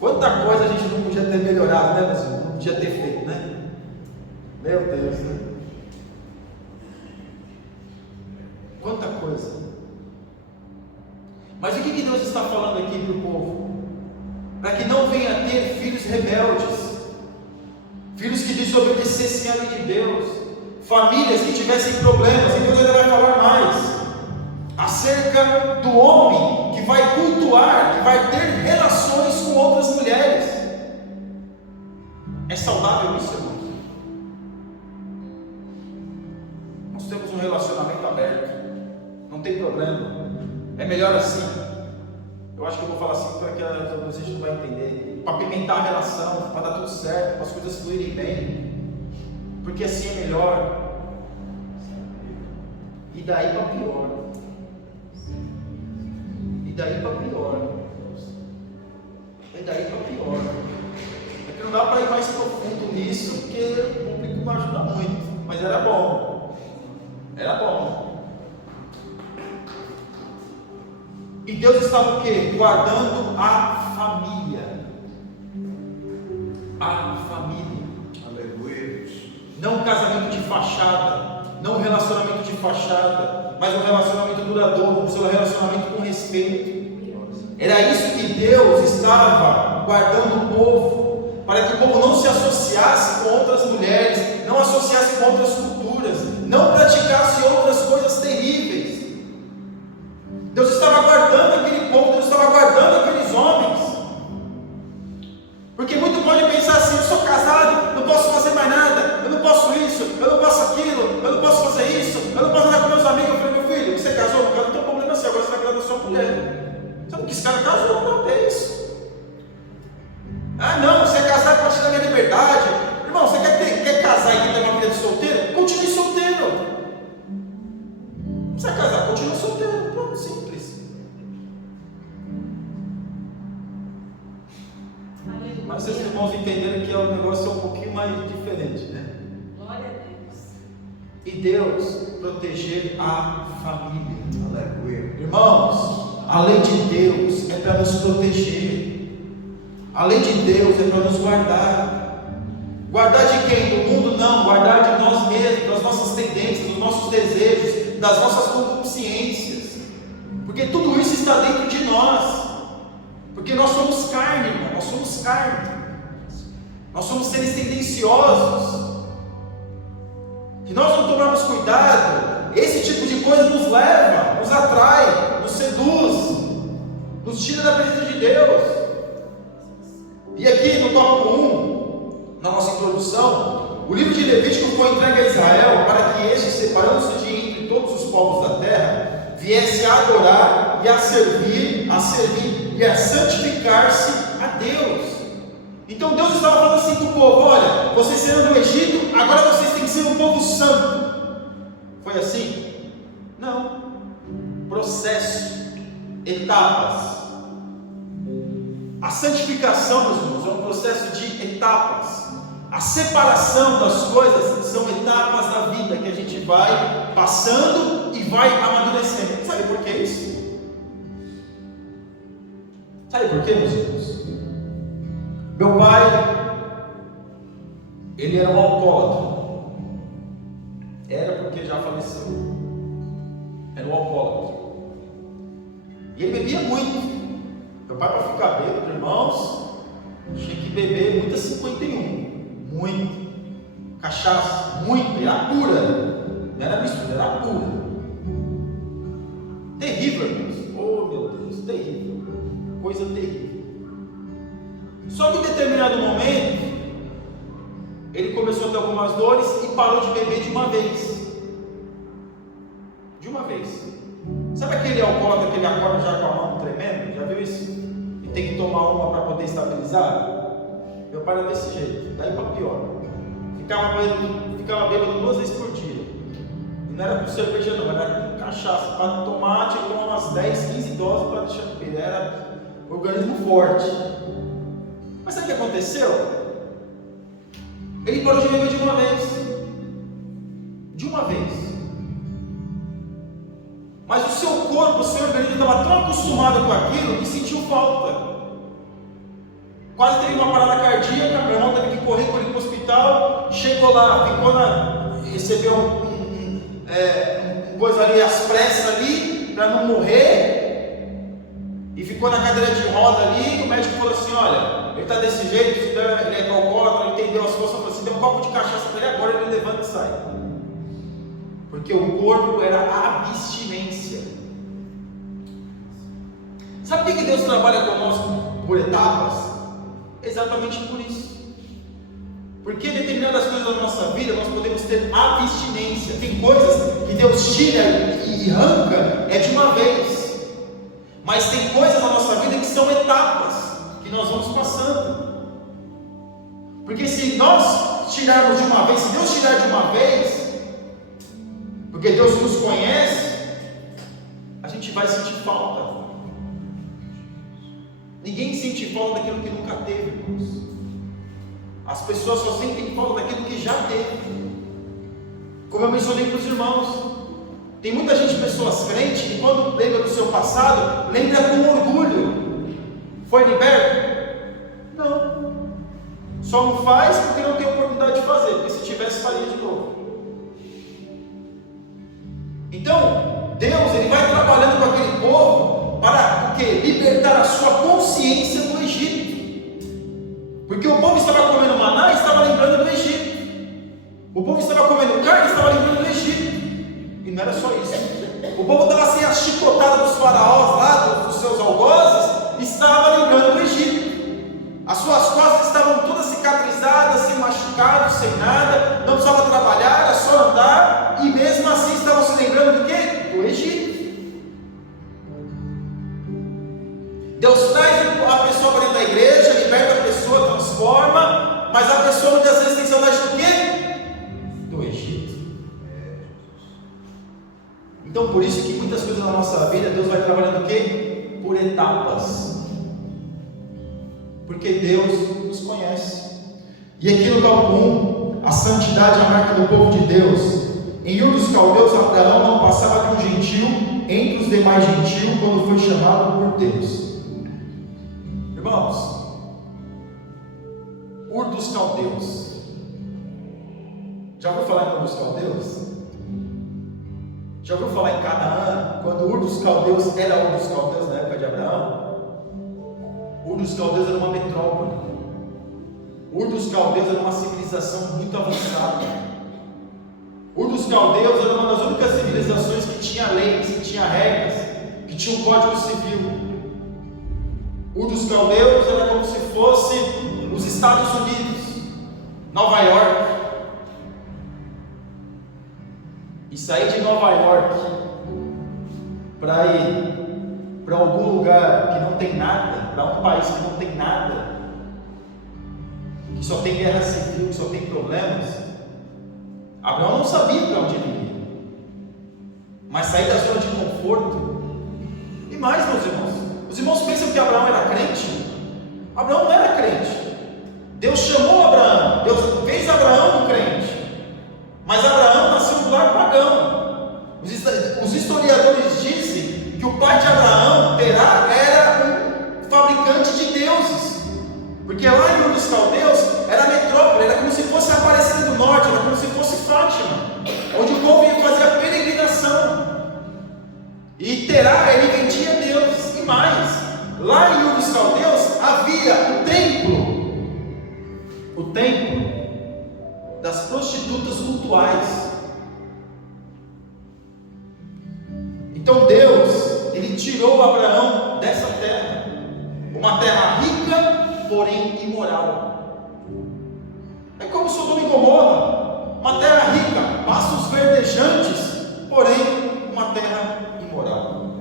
quanta coisa a gente não podia ter melhorado, né, meus irmãos? Não podia ter feito, né? Meu Deus, né? Quanta coisa. Mas o que Deus está falando aqui para o povo? Para que não venha a ter filhos rebeldes, filhos que desobedecessem a lei de Deus, famílias que tivessem problemas. E Deus ainda vai falar mais acerca do homem que vai cultuar, que vai ter relações com outras mulheres. É saudável isso, irmão? Nós temos um relacionamento aberto, não tem problema. É melhor assim. Eu acho que eu vou falar assim para que vocês não vão entender. Para pimentar a relação, para dar tudo certo, para as coisas fluírem bem. Porque assim é melhor. E daí para pior. E daí para pior. E daí para pior. É que não dá para ir mais profundo nisso, porque o público não ajuda muito. Mas era bom. Era bom. E Deus estava o quê? Guardando a família. A família. Aleluia. Não um casamento de fachada, não um relacionamento de fachada, mas um relacionamento duradouro, um relacionamento com respeito. Era isso que Deus estava guardando o povo, para que o povo não se associasse com outras mulheres, não associasse com outras culturas, não praticasse outras coisas terríveis. Deus estava guardando aquele povo, Deus estava guardando aqueles homens. Porque muito pode pensar assim: eu sou casado, não posso fazer mais nada, eu não posso isso, eu não posso aquilo, eu não posso fazer isso, eu não posso andar com meus amigos. Eu falei: meu filho, você casou, não tem problema assim, agora você está casando com a sua mulher. Você não quis, cara casou, não é isso. Ah não, você é casado para tirar minha liberdade. Irmão, você quer casar e ter uma vida de solteiro? Continue solteiro. Você quer casar, continue solteiro. Pronto, simples. Mas vocês irmãos entenderam que o negócio é um pouquinho mais diferente, né? Glória a Deus. E Deus proteger a família. Aleluia. Irmãos, a lei de Deus é para nos proteger. A lei de Deus é para nos guardar. Guardar de quem? Do mundo? guardar de nós mesmos, das nossas tendências, dos nossos desejos, das nossas concupiscências, porque tudo isso está dentro de nós, porque nós somos carne, irmão, nós somos carne, nós somos seres tendenciosos. Se nós não tomarmos cuidado, esse tipo de coisa nos leva, nos atrai, nos seduz, nos tira da presença de Deus. E aqui no tópico 1, na nossa introdução, o livro de Levítico foi entregue a Israel para que este, separando-se de entre todos os povos da terra, viesse a adorar e a servir e a santificar-se a Deus. Então Deus estava falando assim para o povo: olha, vocês saíram do Egito, agora vocês têm que ser um povo santo. Foi assim? Não. Processo, etapas. A santificação, meus irmãos, é um processo de etapas. A separação das coisas são etapas da vida que a gente vai passando e vai amadurecendo. Sabe por que isso? Sabe por quê, meus irmãos? Meu pai, ele era um alcoólatra. Era porque já faleceu. Era um alcoólatra. E ele bebia muito. Meu pai, para ficar bêbado, irmãos, tinha que beber muita 51. Muito. Cachaça, muito. Era pura. Não era mistura, era pura. Terrível, irmãos. Oh, meu Deus, terrível. Coisa terrível. Só que em determinado momento, ele começou a ter algumas dores e parou de beber de uma vez. De uma vez. Sabe aquele alcoólatra que ele acorda já com a mão tremendo? Já viu isso? E tem que tomar uma para poder estabilizar? Meu pai era desse jeito, daí para pior. Ficava bêbado 2 vezes por dia. E não era com cerveja não, era com cachaça. Para tomar, tinha que tomar umas 10, 15 doses para deixar de beber. Era organismo forte. Mas sabe o que aconteceu? Ele parou de beber de uma vez. De uma vez. Mas o seu corpo, o seu organismo estava tão acostumado com aquilo que sentiu falta. Quase teve uma parada cardíaca, meu irmão teve que correr com ele para o hospital. Chegou lá, recebeu coisa ali, as pressas ali, para não morrer. E ficou na cadeira de roda ali. O médico falou assim: olha, ele está desse jeito, ele é alcoólatra, entendeu as coisas, falou assim: deu um copo de cachaça para ele, agora ele levanta e sai. Porque o corpo era abstinência. Sabe por que Deus trabalha conosco por etapas? Exatamente por isso. Porque determinadas coisas da nossa vida nós podemos ter abstinência. Tem coisas que Deus tira e arranca de uma vez. Mas tem coisas na nossa vida que são etapas que nós vamos passando. Porque se nós tirarmos de uma vez, se Deus tirar de uma vez, porque Deus nos conhece, a gente vai sentir falta. Ninguém sente falta daquilo que nunca teve, irmãos. As pessoas só sentem falta daquilo que já teve. Como eu mencionei para os irmãos, tem muita gente, pessoas crentes, que quando lembra do seu passado, lembra com orgulho. Foi liberto? Não. Só não faz porque não tem oportunidade de fazer, porque se tivesse, faria de novo. Então, Deus, Ele vai trabalhando com aquele povo para o quê? Libertar a sua consciência do Egito. Porque o povo estava comendo maná e estava lembrando do Egito. O povo estava comendo carne e estava lembrando do Egito. E não era só isso. O povo estava sem a chicotada dos faraós lá, dos seus algozes, e estava lembrando do Egito. As suas costas estavam todas cicatrizadas, sem machucado, sem nada, não precisava trabalhar, era só andar, e mesmo assim estavam se lembrando do quê? Do Egito. Deus traz a pessoa para dentro da igreja, liberta a pessoa, transforma, mas a pessoa muitas vezes tem saudade do quê? Do Egito. Então por isso que muitas coisas na nossa vida, Deus vai trabalhando o quê? Por etapas. Porque Deus nos conhece. E aqui no tópico 1, a santidade é a marca do povo de Deus. Em Ur dos Caldeus, Abraão não passava de um gentil entre os demais gentios quando foi chamado por Deus. Irmãos, Ur dos Caldeus. Já estava nos caldeus? Já ouviu falar em Canaã? Quando Ur dos Caldeus era Ur dos Caldeus na época de Abraão? Ur dos Caldeus era uma metrópole. Ur dos Caldeus era uma civilização muito avançada. Ur dos Caldeus era uma das únicas civilizações que tinha leis, que tinha regras, que tinha um código civil. Ur dos Caldeus era como se fosse os Estados Unidos, Nova York. E sair de Nova York para ir para algum lugar que não tem nada, para um país que não tem nada, que só tem guerra civil, que só tem problemas, Abraão não sabia para onde ele ia. Mas sair da zona de conforto. E mais, meus irmãos, os irmãos pensam que Abraão era crente? Abraão não era crente. Deus chamou Abraão, Deus fez Abraão um crente. Mas Abraão nasceu no lar pagão. Os historiadores dizem que o pai de Abraão, Terá, era um fabricante de deuses. Porque lá em Ur dos Caldeus era a metrópole, era como se fosse a Aparecida do Norte, era como se fosse Fátima, onde o povo ia fazer a peregrinação. E Terá, ele vendia deuses. E mais, lá em Ur dos Caldeus havia o templo das prostitutas cultuais. Então Deus, ele tirou Abraão dessa terra, uma terra rica, porém imoral. É como Sodoma e Gomorra, uma terra rica, pastos verdejantes, porém uma terra imoral.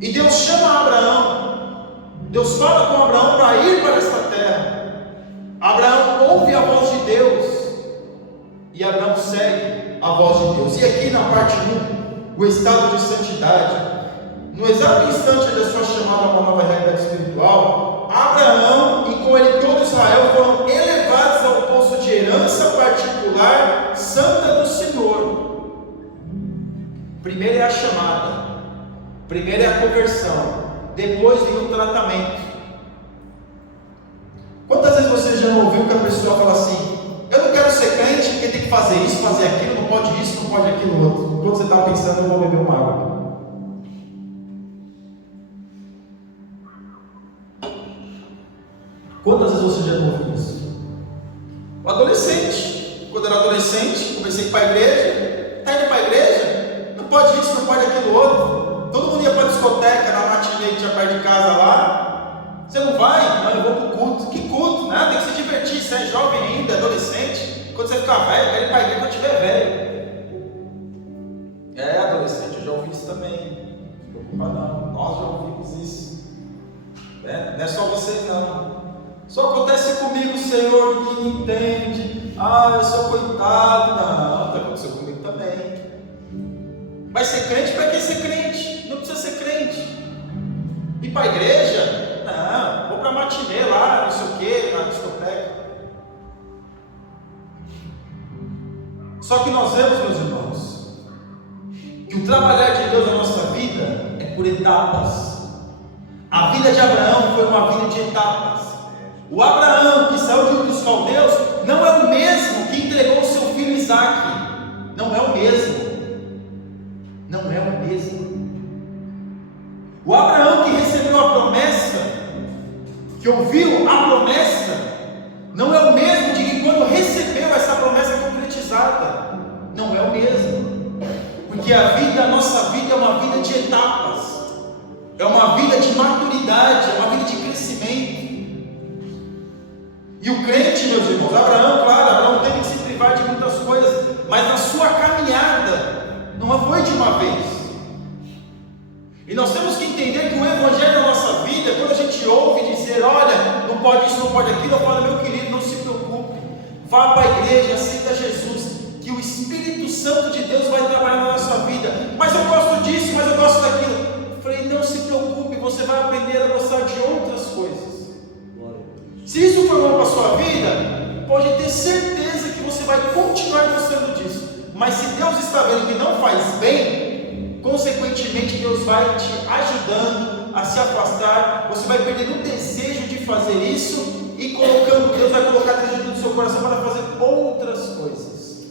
E Deus chama Abraão, Deus fala com Abraão para ir para esta terra. Abraão ouve a voz de Deus e Abraão segue a voz de Deus. E aqui na parte 1, o estado de santidade. No exato instante da sua chamada a uma nova realidade espiritual, Abraão e com ele todo Israel foram elevados ao posto de herança particular santa do Senhor. Primeiro é a chamada, primeiro é a conversão, depois vem o tratamento. Quantas vezes você já não ouviu que a pessoa fala assim: eu não quero ser crente porque tem que fazer isso, fazer aquilo, não pode isso, não pode aquilo outro. Quando você está pensando, eu vou beber uma água. Quantas vezes você já não ouviu isso? O adolescente, quando eu era adolescente, comecei a ir para a igreja. Está indo para a igreja? Não pode isso, não pode aquilo outro. Todo mundo ia para a discoteca, na matinê que tinha perto de casa lá. Você não vai? Não, eu vou para o culto. Que culto? Não, tem que se divertir. Você é jovem ainda, adolescente. Quando você ficar velho, quero ir para a igreja quando estiver velho. É, adolescente, eu já ouvi isso também. Não se preocupa não, nós já ouvimos isso. Não é só vocês não. Só acontece comigo, Senhor, ninguém entende. Eu sou coitado. Não, aconteceu comigo também. Vai ser crente? Para que ser crente? Não precisa ser crente. Ir para a igreja? Não, vou para a matinê lá, não sei o que, na discoteca. Só que nós vemos, meus irmãos, que o trabalhar de Deus na nossa vida é por etapas. A vida de Abraão foi uma vida de etapas. O Abraão que saiu de Ur dos Caldeus não é o mesmo que entregou o seu filho Isaque. Não é o mesmo. Não é o mesmo. O Abraão que recebeu a promessa, que ouviu a promessa, não é o mesmo de que quando recebeu essa promessa concretizada. Não é o mesmo. Porque a nossa vida é uma vida de etapas. É uma vida de maturidade, é uma vida de crescimento. E o crente, meus irmãos, Abraão teve que se privar de muitas coisas, mas na sua caminhada não foi de uma vez. E nós temos que entender que o evangelho da nossa vida, quando a gente ouve dizer, olha, não pode isso, não pode aquilo, eu falo, meu querido, não se preocupe, vá para a igreja, aceita Jesus, que o Espírito Santo de Deus vai trabalhar na nossa vida. Mas eu gosto disso, mas eu gosto daquilo. Eu falei, não se preocupe, você vai aprender a gostar de outras coisas. Se isso for bom para a sua vida, pode ter certeza que você vai continuar gostando disso. Mas se Deus está vendo que não faz bem, consequentemente Deus vai te ajudando a se afastar. Você vai perdendo o desejo de fazer isso e Deus vai colocar desejo no seu coração para fazer outras coisas.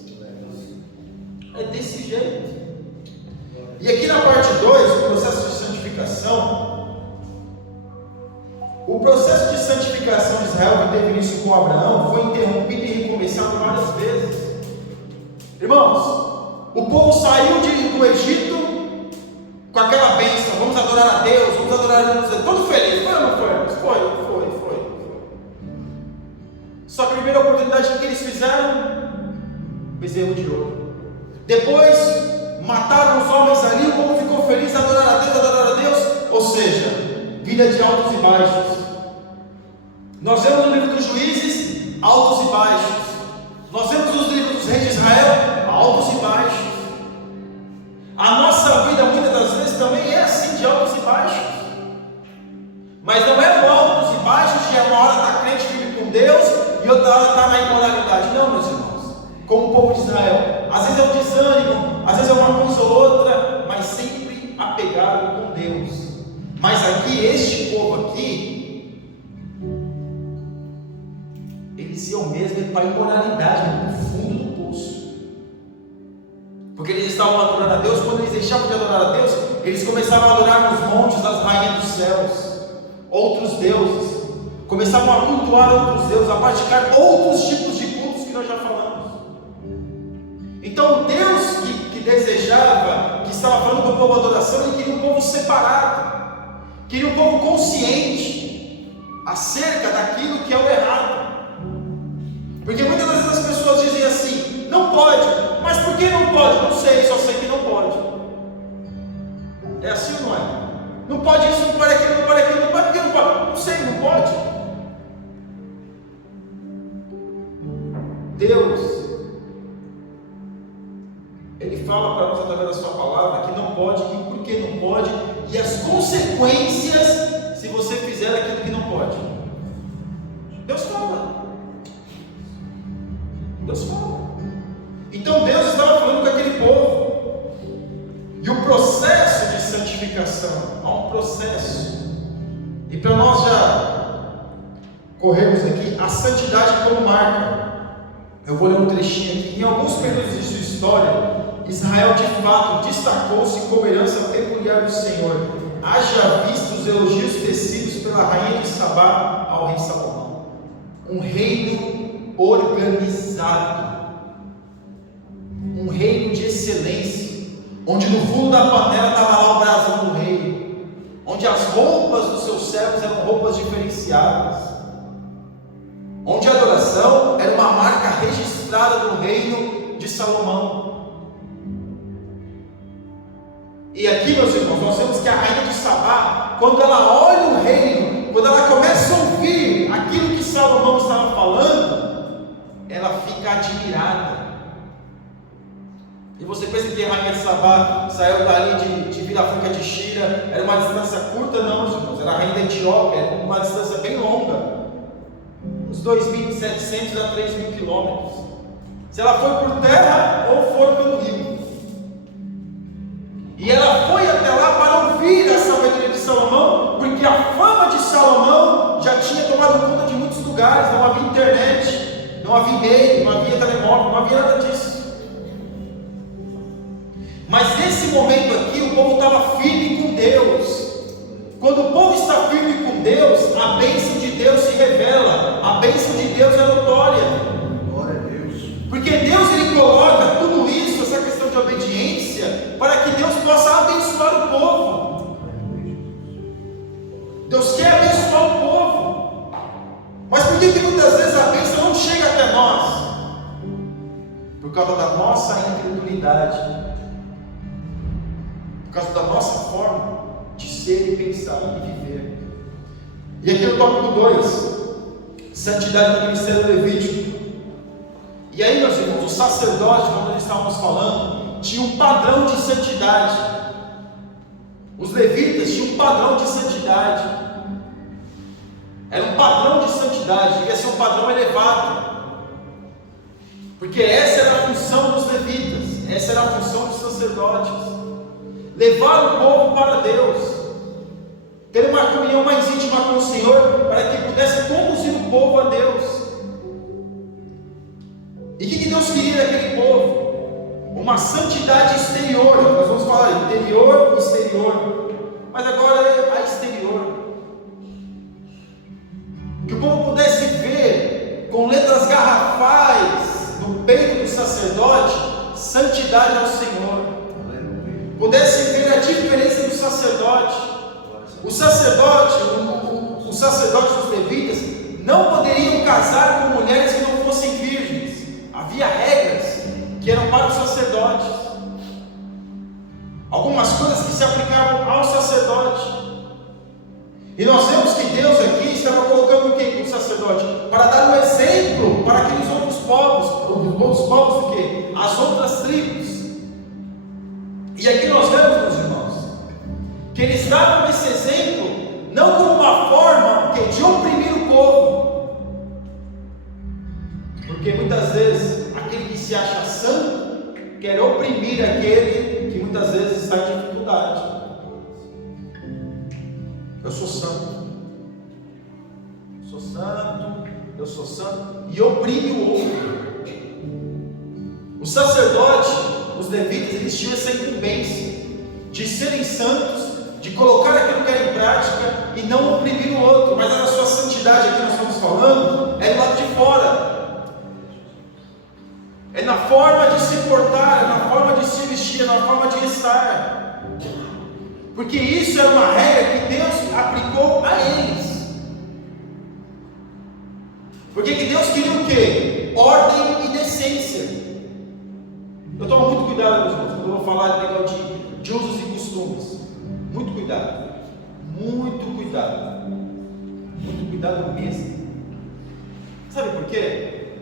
jeito. E aqui na parte 2, o processo de santificação, o processo de santificação de Israel que teve início com Abraão foi interrompido e recomeçado várias vezes. Irmãos, o povo saiu do Egito com aquela bênção, vamos adorar a Deus, vamos adorar a Deus, todo feliz, foi ou não foi? Foi. Só que a primeira oportunidade que eles fizeram, bezerro de ouro. Depois, mataram os homens ali, o povo ficou feliz, adorar a Deus, ou seja, vida de altos e baixos. Nós vemos no livro dos Juízes, altos e baixos. Nós vemos nos livros dos reis de Israel, altos e baixos. A nossa vida muitas das vezes também é assim, de altos e baixos. Mas não é altos e baixos de uma hora está crente, vive com Deus, e outra hora está na imoralidade. Não, meus irmãos, como o povo de Israel, às vezes é um desânimo, às vezes é uma coisa ou outra, mas sempre apegado com Deus. Mas aqui, este povo aqui, eles iam mesmo para a imoralidade, no fundo do poço. Porque eles estavam adorando a Deus, quando eles deixavam de adorar a Deus, eles começavam a adorar nos montes das rainhas dos céus, outros deuses, começavam a cultuar outros deuses, a praticar outros tipos de cultos que nós já falamos. Então Deus que desejava, que estava falando com o povo adoração, ele queria um povo separado, queria um povo consciente acerca daquilo que é o errado. Porque muitas vezes as pessoas dizem assim, não pode, mas por que não pode? Não sei, só sei que não pode. É assim ou não é? Não pode isso, não pode aquilo, não pode aquilo, não pode, por que não pode? Não sei, não pode. Deus, Ele fala para nós através da sua palavra que não pode, e por que não pode, e as consequências se você fizer aquilo que não pode. Deus fala. Deus fala. Então Deus estava falando com aquele povo. E o processo de santificação, há um processo. E para nós já corrermos aqui, a santidade como marca. Eu vou ler um trechinho aqui. Em alguns períodos de sua história, Israel de fato destacou-se como herança peculiar do Senhor. Haja visto os elogios tecidos pela rainha de Sabá ao rei Salomão. Um reino organizado, um reino de excelência, onde no fundo da panela estava lá o brasão do rei, onde as roupas dos seus servos eram roupas diferenciadas, onde a adoração era uma marca registrada do reino de Salomão. E aqui, meus irmãos, nós vemos que a rainha de Sabá, quando ela olha o reino, quando ela começa a ouvir aquilo que Salomão estava falando, ela fica admirada. E você pensa que a rainha de Sabá saiu dali de Virafranca de Shira, era uma distância curta? Não, meus irmãos, era a rainha da Etiópia, era uma distância bem longa, uns 2.700 a 3.000 quilômetros. Se ela foi por terra ou for pelo rio. E ela foi até lá para ouvir a sabedoria de Salomão, porque a fama de Salomão já tinha tomado conta de muitos lugares. Não havia internet, não havia e-mail, não havia telemóvel, não havia nada disso. Mas nesse momento aqui, o povo estava firme com Deus. Quando o povo está firme com Deus, a bênção de Deus se revela, a bênção de Deus é notória. Glória a Deus. Porque Deus, Ele coloca tudo isso, essa questão de obediência, para que Deus possa abençoar o povo. Deus quer abençoar o povo. Mas por que muitas vezes a bênção não chega até nós? Por causa da nossa incredulidade, por causa da nossa forma de ser e pensar e viver. E aqui no tópico 2, santidade do ministério levítico. E aí, meus irmãos, os sacerdotes, como nós estávamos falando, tinham um padrão de santidade. Os levitas tinham um padrão de santidade. Era um padrão de santidade, devia ser um padrão elevado. Porque essa era a função dos levitas, essa era a função dos sacerdotes. Levar o povo para Deus, ter uma comunhão mais íntima com o Senhor, para que pudesse conduzir o povo a Deus. E o que Deus queria daquele povo? uma santidade exterior. Nós vamos falar interior e exterior, mas agora é a exterior. Que o povo pudesse ver com letras garrafais no peito do sacerdote santidade ao Senhor. Pudesse ver a diferença do sacerdote. O sacerdote, os sacerdotes dos levitas não poderiam casar com mulheres que não fossem virgens. Havia regras que eram para os sacerdotes. Algumas coisas que se aplicavam ao sacerdote. E nós vemos que Deus aqui estava colocando o que? O sacerdote, para dar um exemplo para aqueles outros povos do que? As outras tribos. E aqui nós vemos, meus irmãos, que eles davam esse exemplo não como uma forma de oprimir o povo, porque muitas vezes aquele que se acha santo quer oprimir aquele que muitas vezes está em dificuldade. Eu sou santo, eu sou santo, e oprime o outro. O sacerdote, os levitas, eles tinham essa incumbência de serem santos, de colocar aquilo que era em prática e não oprimir o outro. Mas a sua santidade, aqui nós estamos falando, é do lado de fora, é na forma de se portar, é na forma de se vestir, é na forma de estar. Porque isso era uma regra que Deus aplicou a eles. Porque que Deus queria o quê? Ordem e decência. Eu tomo muito cuidado, meus irmãos, quando eu vou falar de usos e costumes. Muito cuidado. Muito cuidado. Muito cuidado mesmo. Sabe por quê?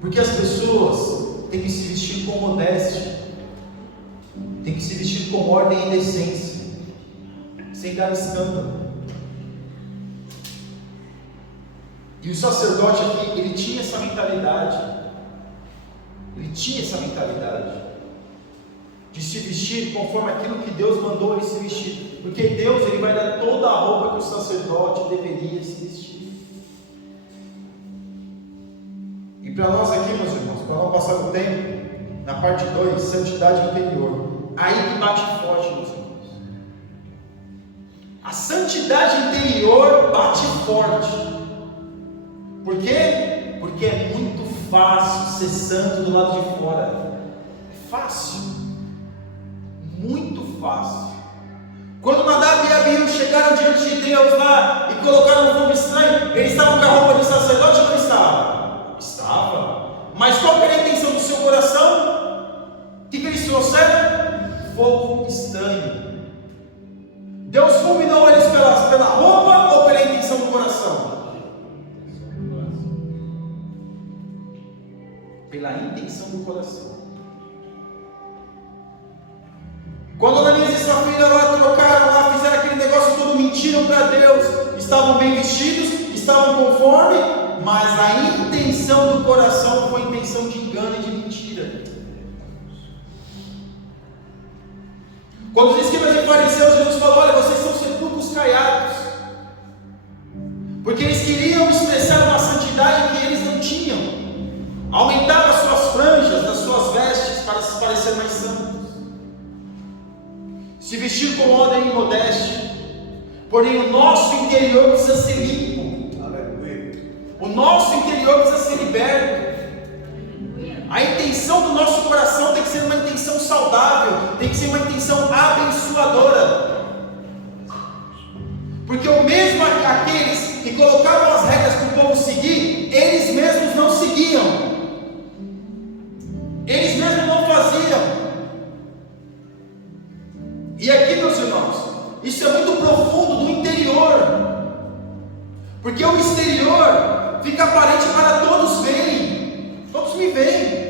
Porque as pessoas têm que se vestir com modéstia. Tem que se vestir com ordem e decência, sem dar escândalo. E o sacerdote aqui, ele tinha essa mentalidade. Ele tinha essa mentalidade de se vestir conforme aquilo que Deus mandou ele se vestir. Porque Deus, ele vai dar toda a roupa que o sacerdote deveria se vestir. E para nós aqui, meus irmãos, para não passar o tempo, na parte 2, santidade interior. Aí que bate forte, meus irmãos. A santidade interior bate forte. Por quê? Porque é muito fácil ser santo do lado de fora. É fácil. Muito fácil. Quando Nadab e Abiú chegaram diante de Deus lá e colocaram um fogo estranho, eles estavam com a roupa de sacerdote ou não estavam? Estava. Mas qual era a intenção do seu coração? O que eles trouxeram? Fogo estranho. Deus fulminou eles pela roupa ou pela intenção do coração? Pela intenção do coração. Quando Ananias e Safira lá trocaram, lá fizeram aquele negócio todo, mentiram para Deus, estavam bem vestidos, estavam conforme, mas a intenção do coração foi intenção de engano e de mentira. Quando os escribas e fariseus, Jesus falou: olha, vocês são sepulcros caiados, porque eles queriam expressar uma santidade que eles não tinham, aumentavam as suas franjas das suas vestes para se parecer mais santos, se vestir com ordem e modéstia. Porém o nosso interior precisa ser limpo, o nosso interior precisa ser liberto. A intenção do nosso coração tem que ser uma intenção saudável, tem que ser uma intenção abençoadora. Porque o mesmo aqueles que colocavam as regras para o povo seguir, eles mesmos não seguiam, eles mesmos não faziam. E aqui, meus irmãos, isso é muito profundo do interior, porque o exterior fica aparente para todos verem, todos me veem.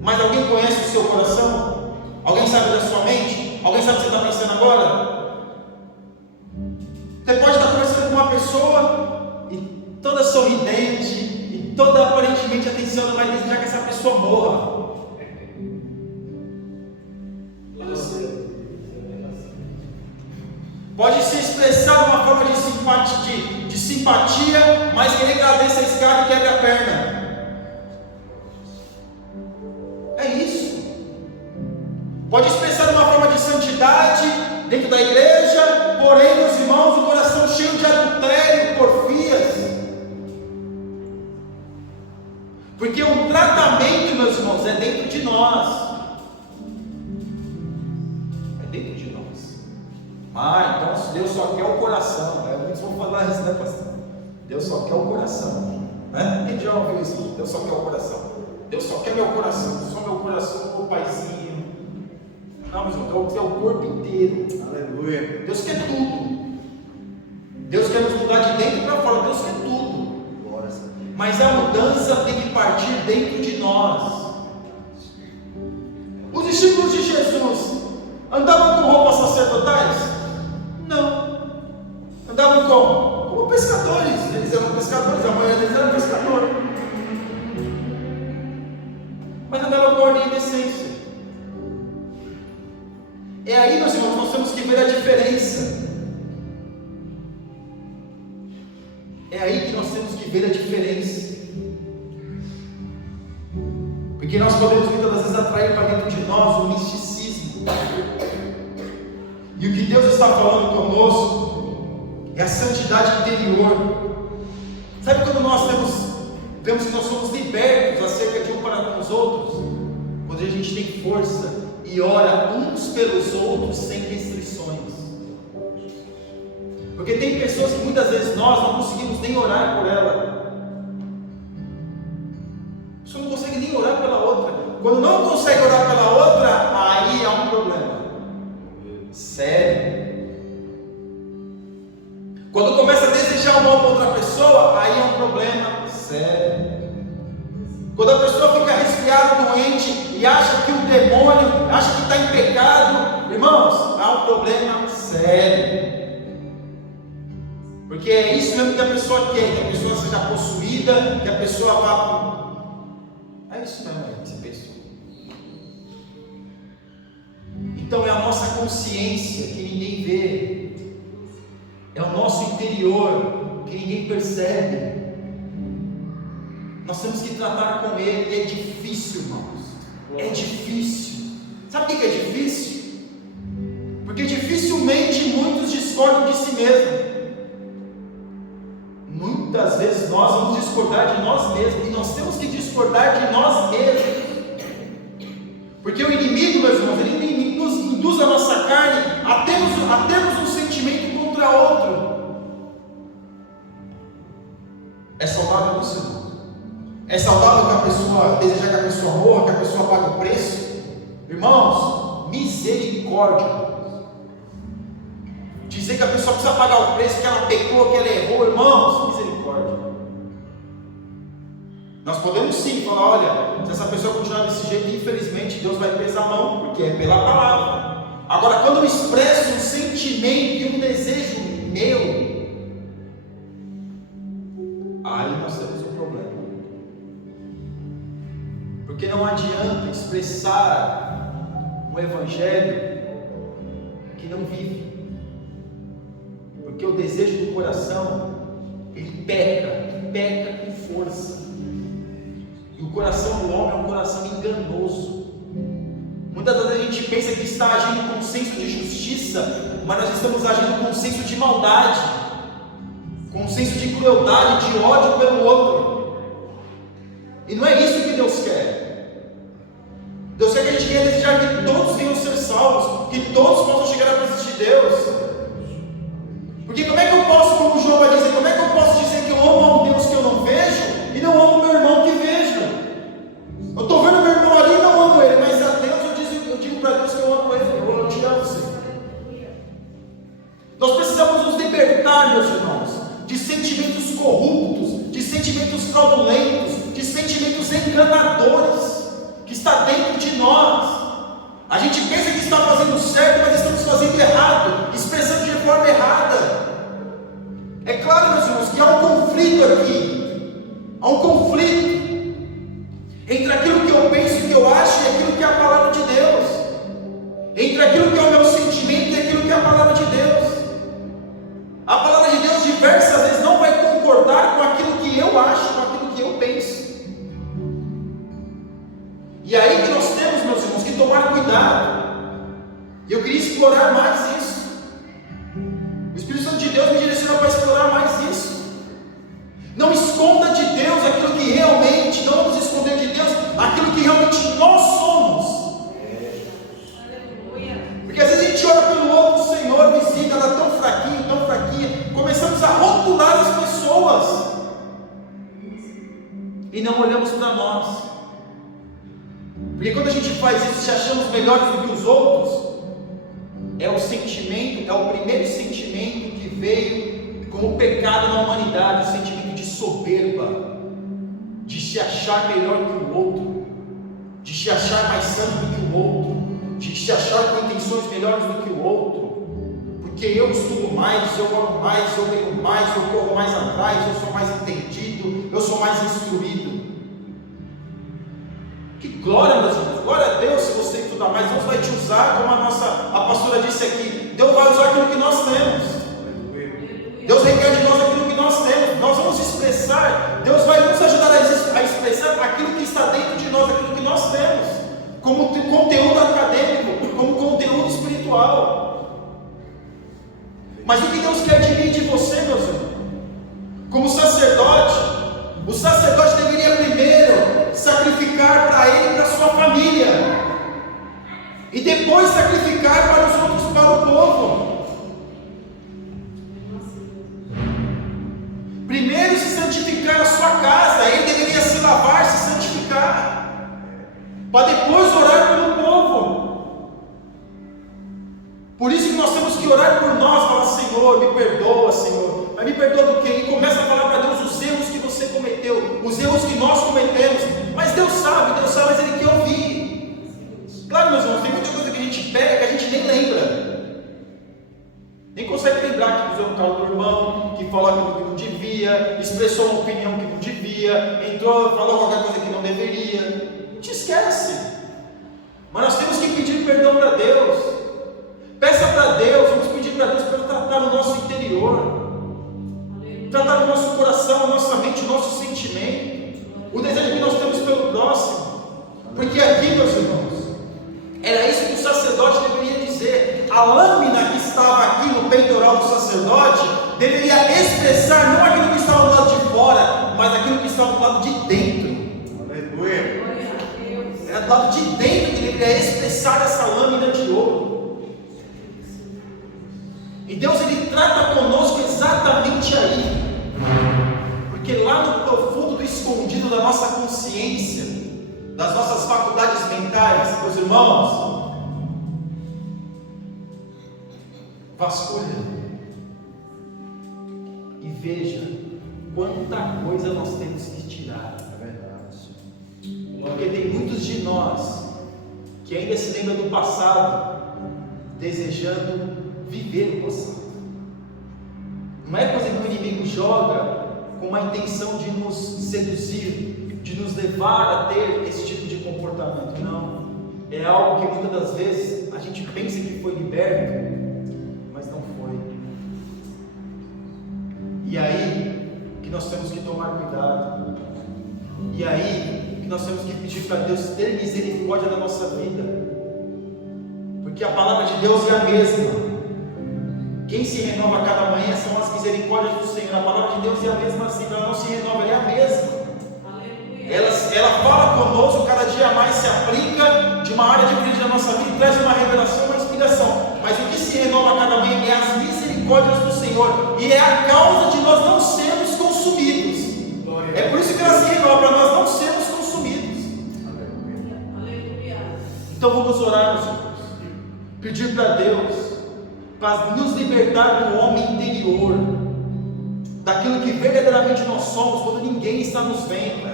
Mas alguém conhece o seu coração? Alguém sabe da sua mente? Alguém sabe o que você está pensando agora? Você pode estar conversando com uma pessoa e toda sorridente e toda aparentemente atenciosa, vai desejar que essa pessoa morra. Pode se expressar de uma forma de simpatia, mas querer que ela desça a escada e quebre a perna. pode expressar uma forma de santidade dentro da igreja, porém, meus irmãos, o coração cheio de adultério, porfias. Porque o tratamento, meus irmãos, é dentro de nós. É dentro de nós. Então Deus só quer o coração. Muitos vão falar isso, né, pastor? Deus só quer o coração. Quem já ouviu isso? Deus só quer o coração. Deus só quer meu coração. Só meu coração, meu paizinho. Não, meus irmãos, Deus quer o corpo inteiro. Aleluia. Deus quer tudo. Deus quer nos mudar de dentro para fora. Deus quer tudo. Mas a mudança tem que partir dentro de nós. Os discípulos de Jesus andavam com roupas sacerdotais? Não. Andavam como? Como pescadores. Eles eram pescadores, a maioria deles era pescador. Mas andavam com ordem e decência. É aí, meus irmãos, nós temos que ver a diferença. É aí que nós temos que ver a diferença. Porque nós podemos muitas das vezes atrair para dentro de nós o misticismo. E o que Deus está falando conosco é a santidade interior. Sabe quando nós vemos que nós somos libertos acerca de um para com os outros? Quando a gente tem força e ora uns pelos outros sem restrições. Porque tem pessoas que muitas vezes nós não conseguimos nem orar por ela. Você não consegue nem orar pela outra. Quando não consegue orar pela outra, aí há um problema sério. Quando começa a desejar o mal para outra pessoa, aí é um problema sério. Quando a pessoa fica resfriada, doente, e acha que o demônio, acha que está em pecado, irmãos, há um problema sério. Porque é isso mesmo que a pessoa quer, que a pessoa seja possuída, que a pessoa vá. É isso mesmo que você pensou. Então é a nossa consciência que ninguém vê, é o nosso interior que ninguém percebe. Nós temos que tratar com ele. É difícil, irmãos. É difícil. Sabe o que é difícil? Porque dificilmente muitos discordam de si mesmos. Muitas vezes nós vamos discordar de nós mesmos, e nós temos que discordar de nós mesmos, porque o inimigo, meus irmãos, ele nos induz a nossa carne a termos um sentimento contra outro. É saudável isso, irmãos? É saudável que a pessoa deseja que a pessoa morra, que a pessoa pague o preço? Irmãos, misericórdia. Dizer que a pessoa precisa pagar o preço, que ela pecou, que ela errou, irmãos, misericórdia. Nós podemos sim falar, olha, se essa pessoa continuar desse jeito, infelizmente Deus vai pesar a mão, porque é pela palavra. Agora, quando eu expresso um sentimento e um desejo meu, aí nós temos um problema. Porque não adianta expressar um evangelho que não vive. Porque o desejo do coração, ele peca com força. E o coração do homem é um coração enganoso. Muitas vezes a gente pensa que está agindo com senso de justiça, mas nós estamos agindo com senso de maldade, com senso de crueldade, de ódio pelo outro. E não é isso que Deus quer. Deus quer que a gente queira desejar que todos venham ser salvos, que todos possam chegar à presença de Deus. Porque como é que eu posso, como João vai dizer, como é que eu posso dizer que eu amo a um Deus que eu não vejo e não amo meu irmão que vejo? Eu estou vendo meu irmão ali e não amo ele, mas a Deus eu digo para Deus que eu amo ele, eu te amo, Senhor. Nós precisamos nos libertar, meus irmãos, de sentimentos corruptos, de sentimentos fraudulentos, de sentimentos enganadores, que está dentro de nós. A gente pensa que está fazendo certo, mas estamos fazendo errado, expressando de forma errada. É claro, meus irmãos, que há um conflito aqui. Há um conflito entre aquilo que eu penso e que eu acho e aquilo que é a palavra de Deus. Entre aquilo que é o meu sentimento e aquilo que é a palavra de Deus. A palavra de Deus diversas vezes não vai concordar com aquilo que eu acho, com aquilo que eu penso. E aí que nós temos, meus irmãos, que tomar cuidado. queria explorar mais isso. O Espírito Santo de Deus me direcionou para explorar mais isso. Não esconda de Deus aquilo que realmente, não vamos esconder de Deus aquilo que realmente nós somos. Porque às vezes a gente ora pelo outro, Senhor, visita, ela é tão fraquinha, começamos a rotular as pessoas e não olhamos para nós. Porque quando a gente faz isso, se achamos melhores do que os outros, é o sentimento, é o primeiro sentimento que veio como pecado na humanidade, o sentimento de soberba, de se achar melhor que o outro, de se achar mais santo do que o outro, de se achar com intenções melhores do que o outro, porque eu estudo mais, eu oro mais, eu leio mais, eu corro mais atrás, eu sou mais entendido, eu sou mais instruído. Que glória, meus irmãos, glória a Deus se você estudar mais. Deus vai te usar, como a pastora disse aqui, Deus vai usar aquilo que nós temos. Deus requer de nós aquilo que nós temos. Nós vamos expressar, Deus vai nos ajudar a expressar aquilo que está dentro de nós, aquilo que nós temos, como conteúdo acadêmico, como conteúdo espiritual. Mas o que Deus quer de mim e de você, meus irmãos? Como sacerdote, o sacerdote deveria primeiro sacrificar para ele e para a sua família, e depois sacrificar para os outros, para o povo. Primeiro se santificar a sua casa, ele deveria se lavar, se santificar, para depois orar pelo povo. Por isso que nós temos que orar por nós, falar: Senhor, me perdoa, Senhor. Mas me perdoa do quê? E começa a falar para Deus os erros que você cometeu, os erros que nós cometemos. Mas Deus sabe, mas Ele quer ouvir. Claro, meus irmãos, tem muita coisa que a gente pega que a gente nem lembra, nem consegue lembrar, que usou o carro do irmão, que falou aquilo que não devia, expressou uma opinião que não devia, entrou, falou qualquer coisa que não deveria. A gente esquece. Mas nós temos que pedir perdão para Deus. Peça para Deus, vamos pedir para Deus para tratar no nosso interior, tratar no nosso coração, a nossa mente, o nosso sentimento, o desejo que nós temos pelo próximo. Porque aqui, meus irmãos, era isso que o sacerdote deveria dizer. A lâmina que estava aqui no peitoral do sacerdote deveria expressar não aquilo que estava do lado de fora, mas aquilo que estava do lado de dentro. Aleluia. Era do lado de dentro que deveria expressar essa lâmina de ouro. E Deus, Ele trata conosco exatamente aí, porque lá no profundo do escondido da nossa consciência, das nossas faculdades mentais, meus irmãos, vasculha e veja quanta coisa nós temos que tirar. É verdade. Porque tem muitos de nós que ainda se lembram do passado, desejando viver o passado. Não é coisa que o inimigo joga com uma intenção de nos seduzir, de nos levar a ter esse tipo de comportamento. Não, é algo que muitas das vezes a gente pensa que foi liberto, mas não foi. E aí que nós temos que tomar cuidado, e aí que nós temos que pedir para Deus ter misericórdia da nossa vida, porque a palavra de Deus é a mesma. Quem se renova a cada manhã são as misericórdias do Senhor. A palavra de Deus é a mesma assim, ela não se renova, ela é a mesma. Ela fala conosco, cada dia mais se aplica de uma área diferente da nossa vida, traz uma revelação, uma inspiração. Mas o que se renova a cada manhã é as misericórdias do Senhor, e é a causa de nós não sermos consumidos. É por isso que ela se renova, para nós não sermos consumidos. Então vamos orar, meus irmãos, pedir para Deus para nos libertar do homem interior, daquilo que verdadeiramente nós somos quando ninguém está nos vendo.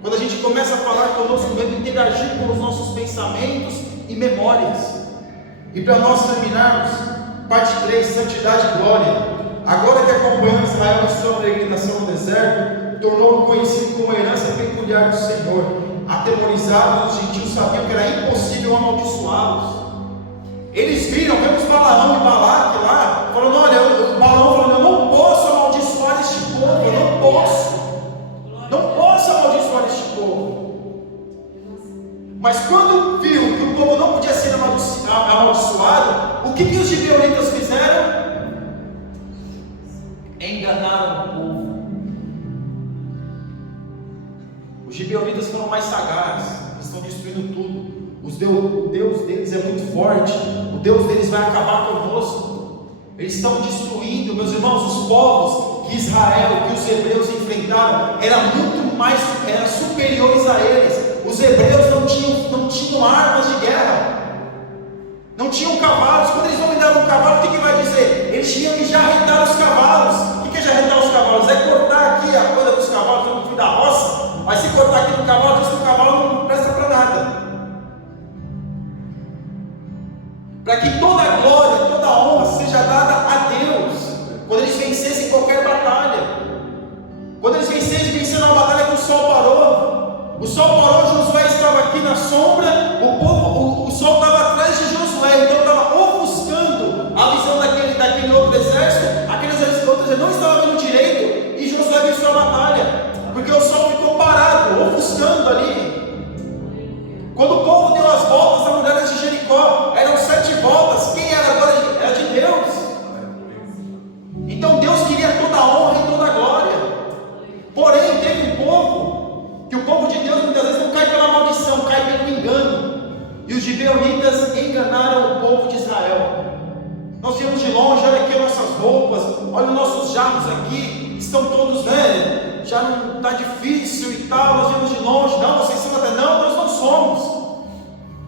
Quando a gente começa a falar conosco mesmo, interagir com os nossos pensamentos e memórias. E para nós terminarmos, parte 3, santidade e glória. Agora que acompanhou Israel em sua peregrinação no deserto, tornou-o conhecido como a herança peculiar do Senhor. Atemorizados, os gentios sabiam que era impossível amaldiçoá-los. Eles viram, vemos Balaão e Balaque lá, falando: olha, o Balaão falando: eu não posso amaldiçoar este povo, eu não posso amaldiçoar este povo. Mas quando viu que o povo não podia ser amaldiçoado, o que os gibeonitas fizeram? Enganaram o povo. Os gibeonitas foram mais sagazes, eles estão destruindo tudo. O Deus deles é muito forte, o Deus deles vai acabar conosco. Eles estão destruindo, meus irmãos, os povos que Israel, que os hebreus enfrentaram, eram superiores a eles. Os hebreus não tinham armas de guerra, não tinham cavalos. Quando eles dominaram um cavalo, o que vai dizer? Eles tinham que já arretar os cavalos. O que é já arretar os cavalos? É cortar aqui a coisa dos cavalos no fim da roça. Mas se cortar aqui no cavalo, diz que o cavalo não presta para nada. Para que toda a glória, toda a honra seja dada a Deus. Quando eles vencessem qualquer batalha, quando eles venceram uma batalha que o sol parou. O sol parou, Josué estava aqui na sombra, o sol estava atrás de Josué, então estava ofuscando a visão daquele outro exército. Aqueles outros não estavam vendo direito, e Josué venceu a batalha, porque o sol ficou parado, ofuscando ali. Quando o povo deu as voltas às muralhas de Jericó, eram 7 voltas. Quem era agora? Era de Deus. Então Deus queria toda a honra e toda a glória. Porém, teve um povo, que o povo de Deus muitas vezes não cai pela maldição, cai pelo engano. E os gibeonitas enganaram o povo de Israel. Nós viemos de longe, olha aqui as nossas roupas, olha os nossos jarros aqui, estão todos, já não está difícil e tal, nós viemos de longe. Não, vocês são até, não, nós não somos.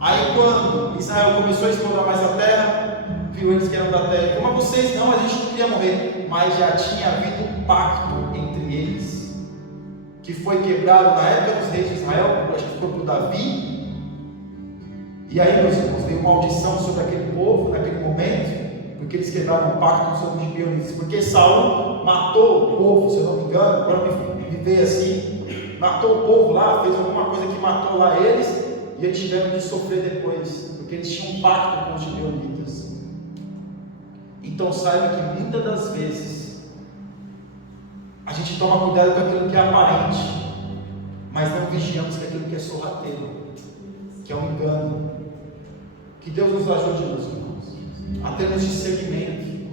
Aí quando Israel começou a explorar mais a terra, viu eles que eram da terra, como vocês, não, a gente não queria morrer, mas já tinha havido um pacto entre eles, que foi quebrado na época dos reis de Israel, acho que foi por Davi. E aí, meus irmãos, veio maldição sobre aquele povo naquele momento, porque eles quebraram um pacto sobre os gibeonitas, porque Saul matou o povo, se eu não me engano, agora me veio assim, matou o povo lá, fez alguma coisa que matou lá eles, e eles tiveram que sofrer depois, porque eles tinham um pacto com os gibeonitas. Então saiba que muitas das vezes a gente toma cuidado com aquilo que é aparente, mas não vigiamos com aquilo que é sorrateiro, que é um engano. Que Deus nos ajude, meus irmãos, a termos discernimento,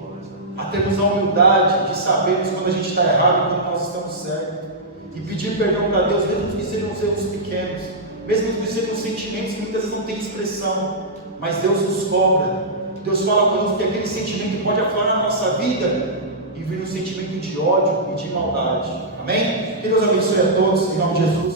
a termos a humildade de sabermos quando a gente está errado e quando nós estamos certos, e pedir perdão para Deus, mesmo que sejam os erros pequenos, mesmo que sejam sentimentos que muitas vezes não têm expressão, mas Deus nos cobra. Deus fala conosco que aquele sentimento pode aflorar na nossa vida e vir um sentimento de ódio e de maldade. Amém? Que Deus abençoe a todos, em nome de Jesus.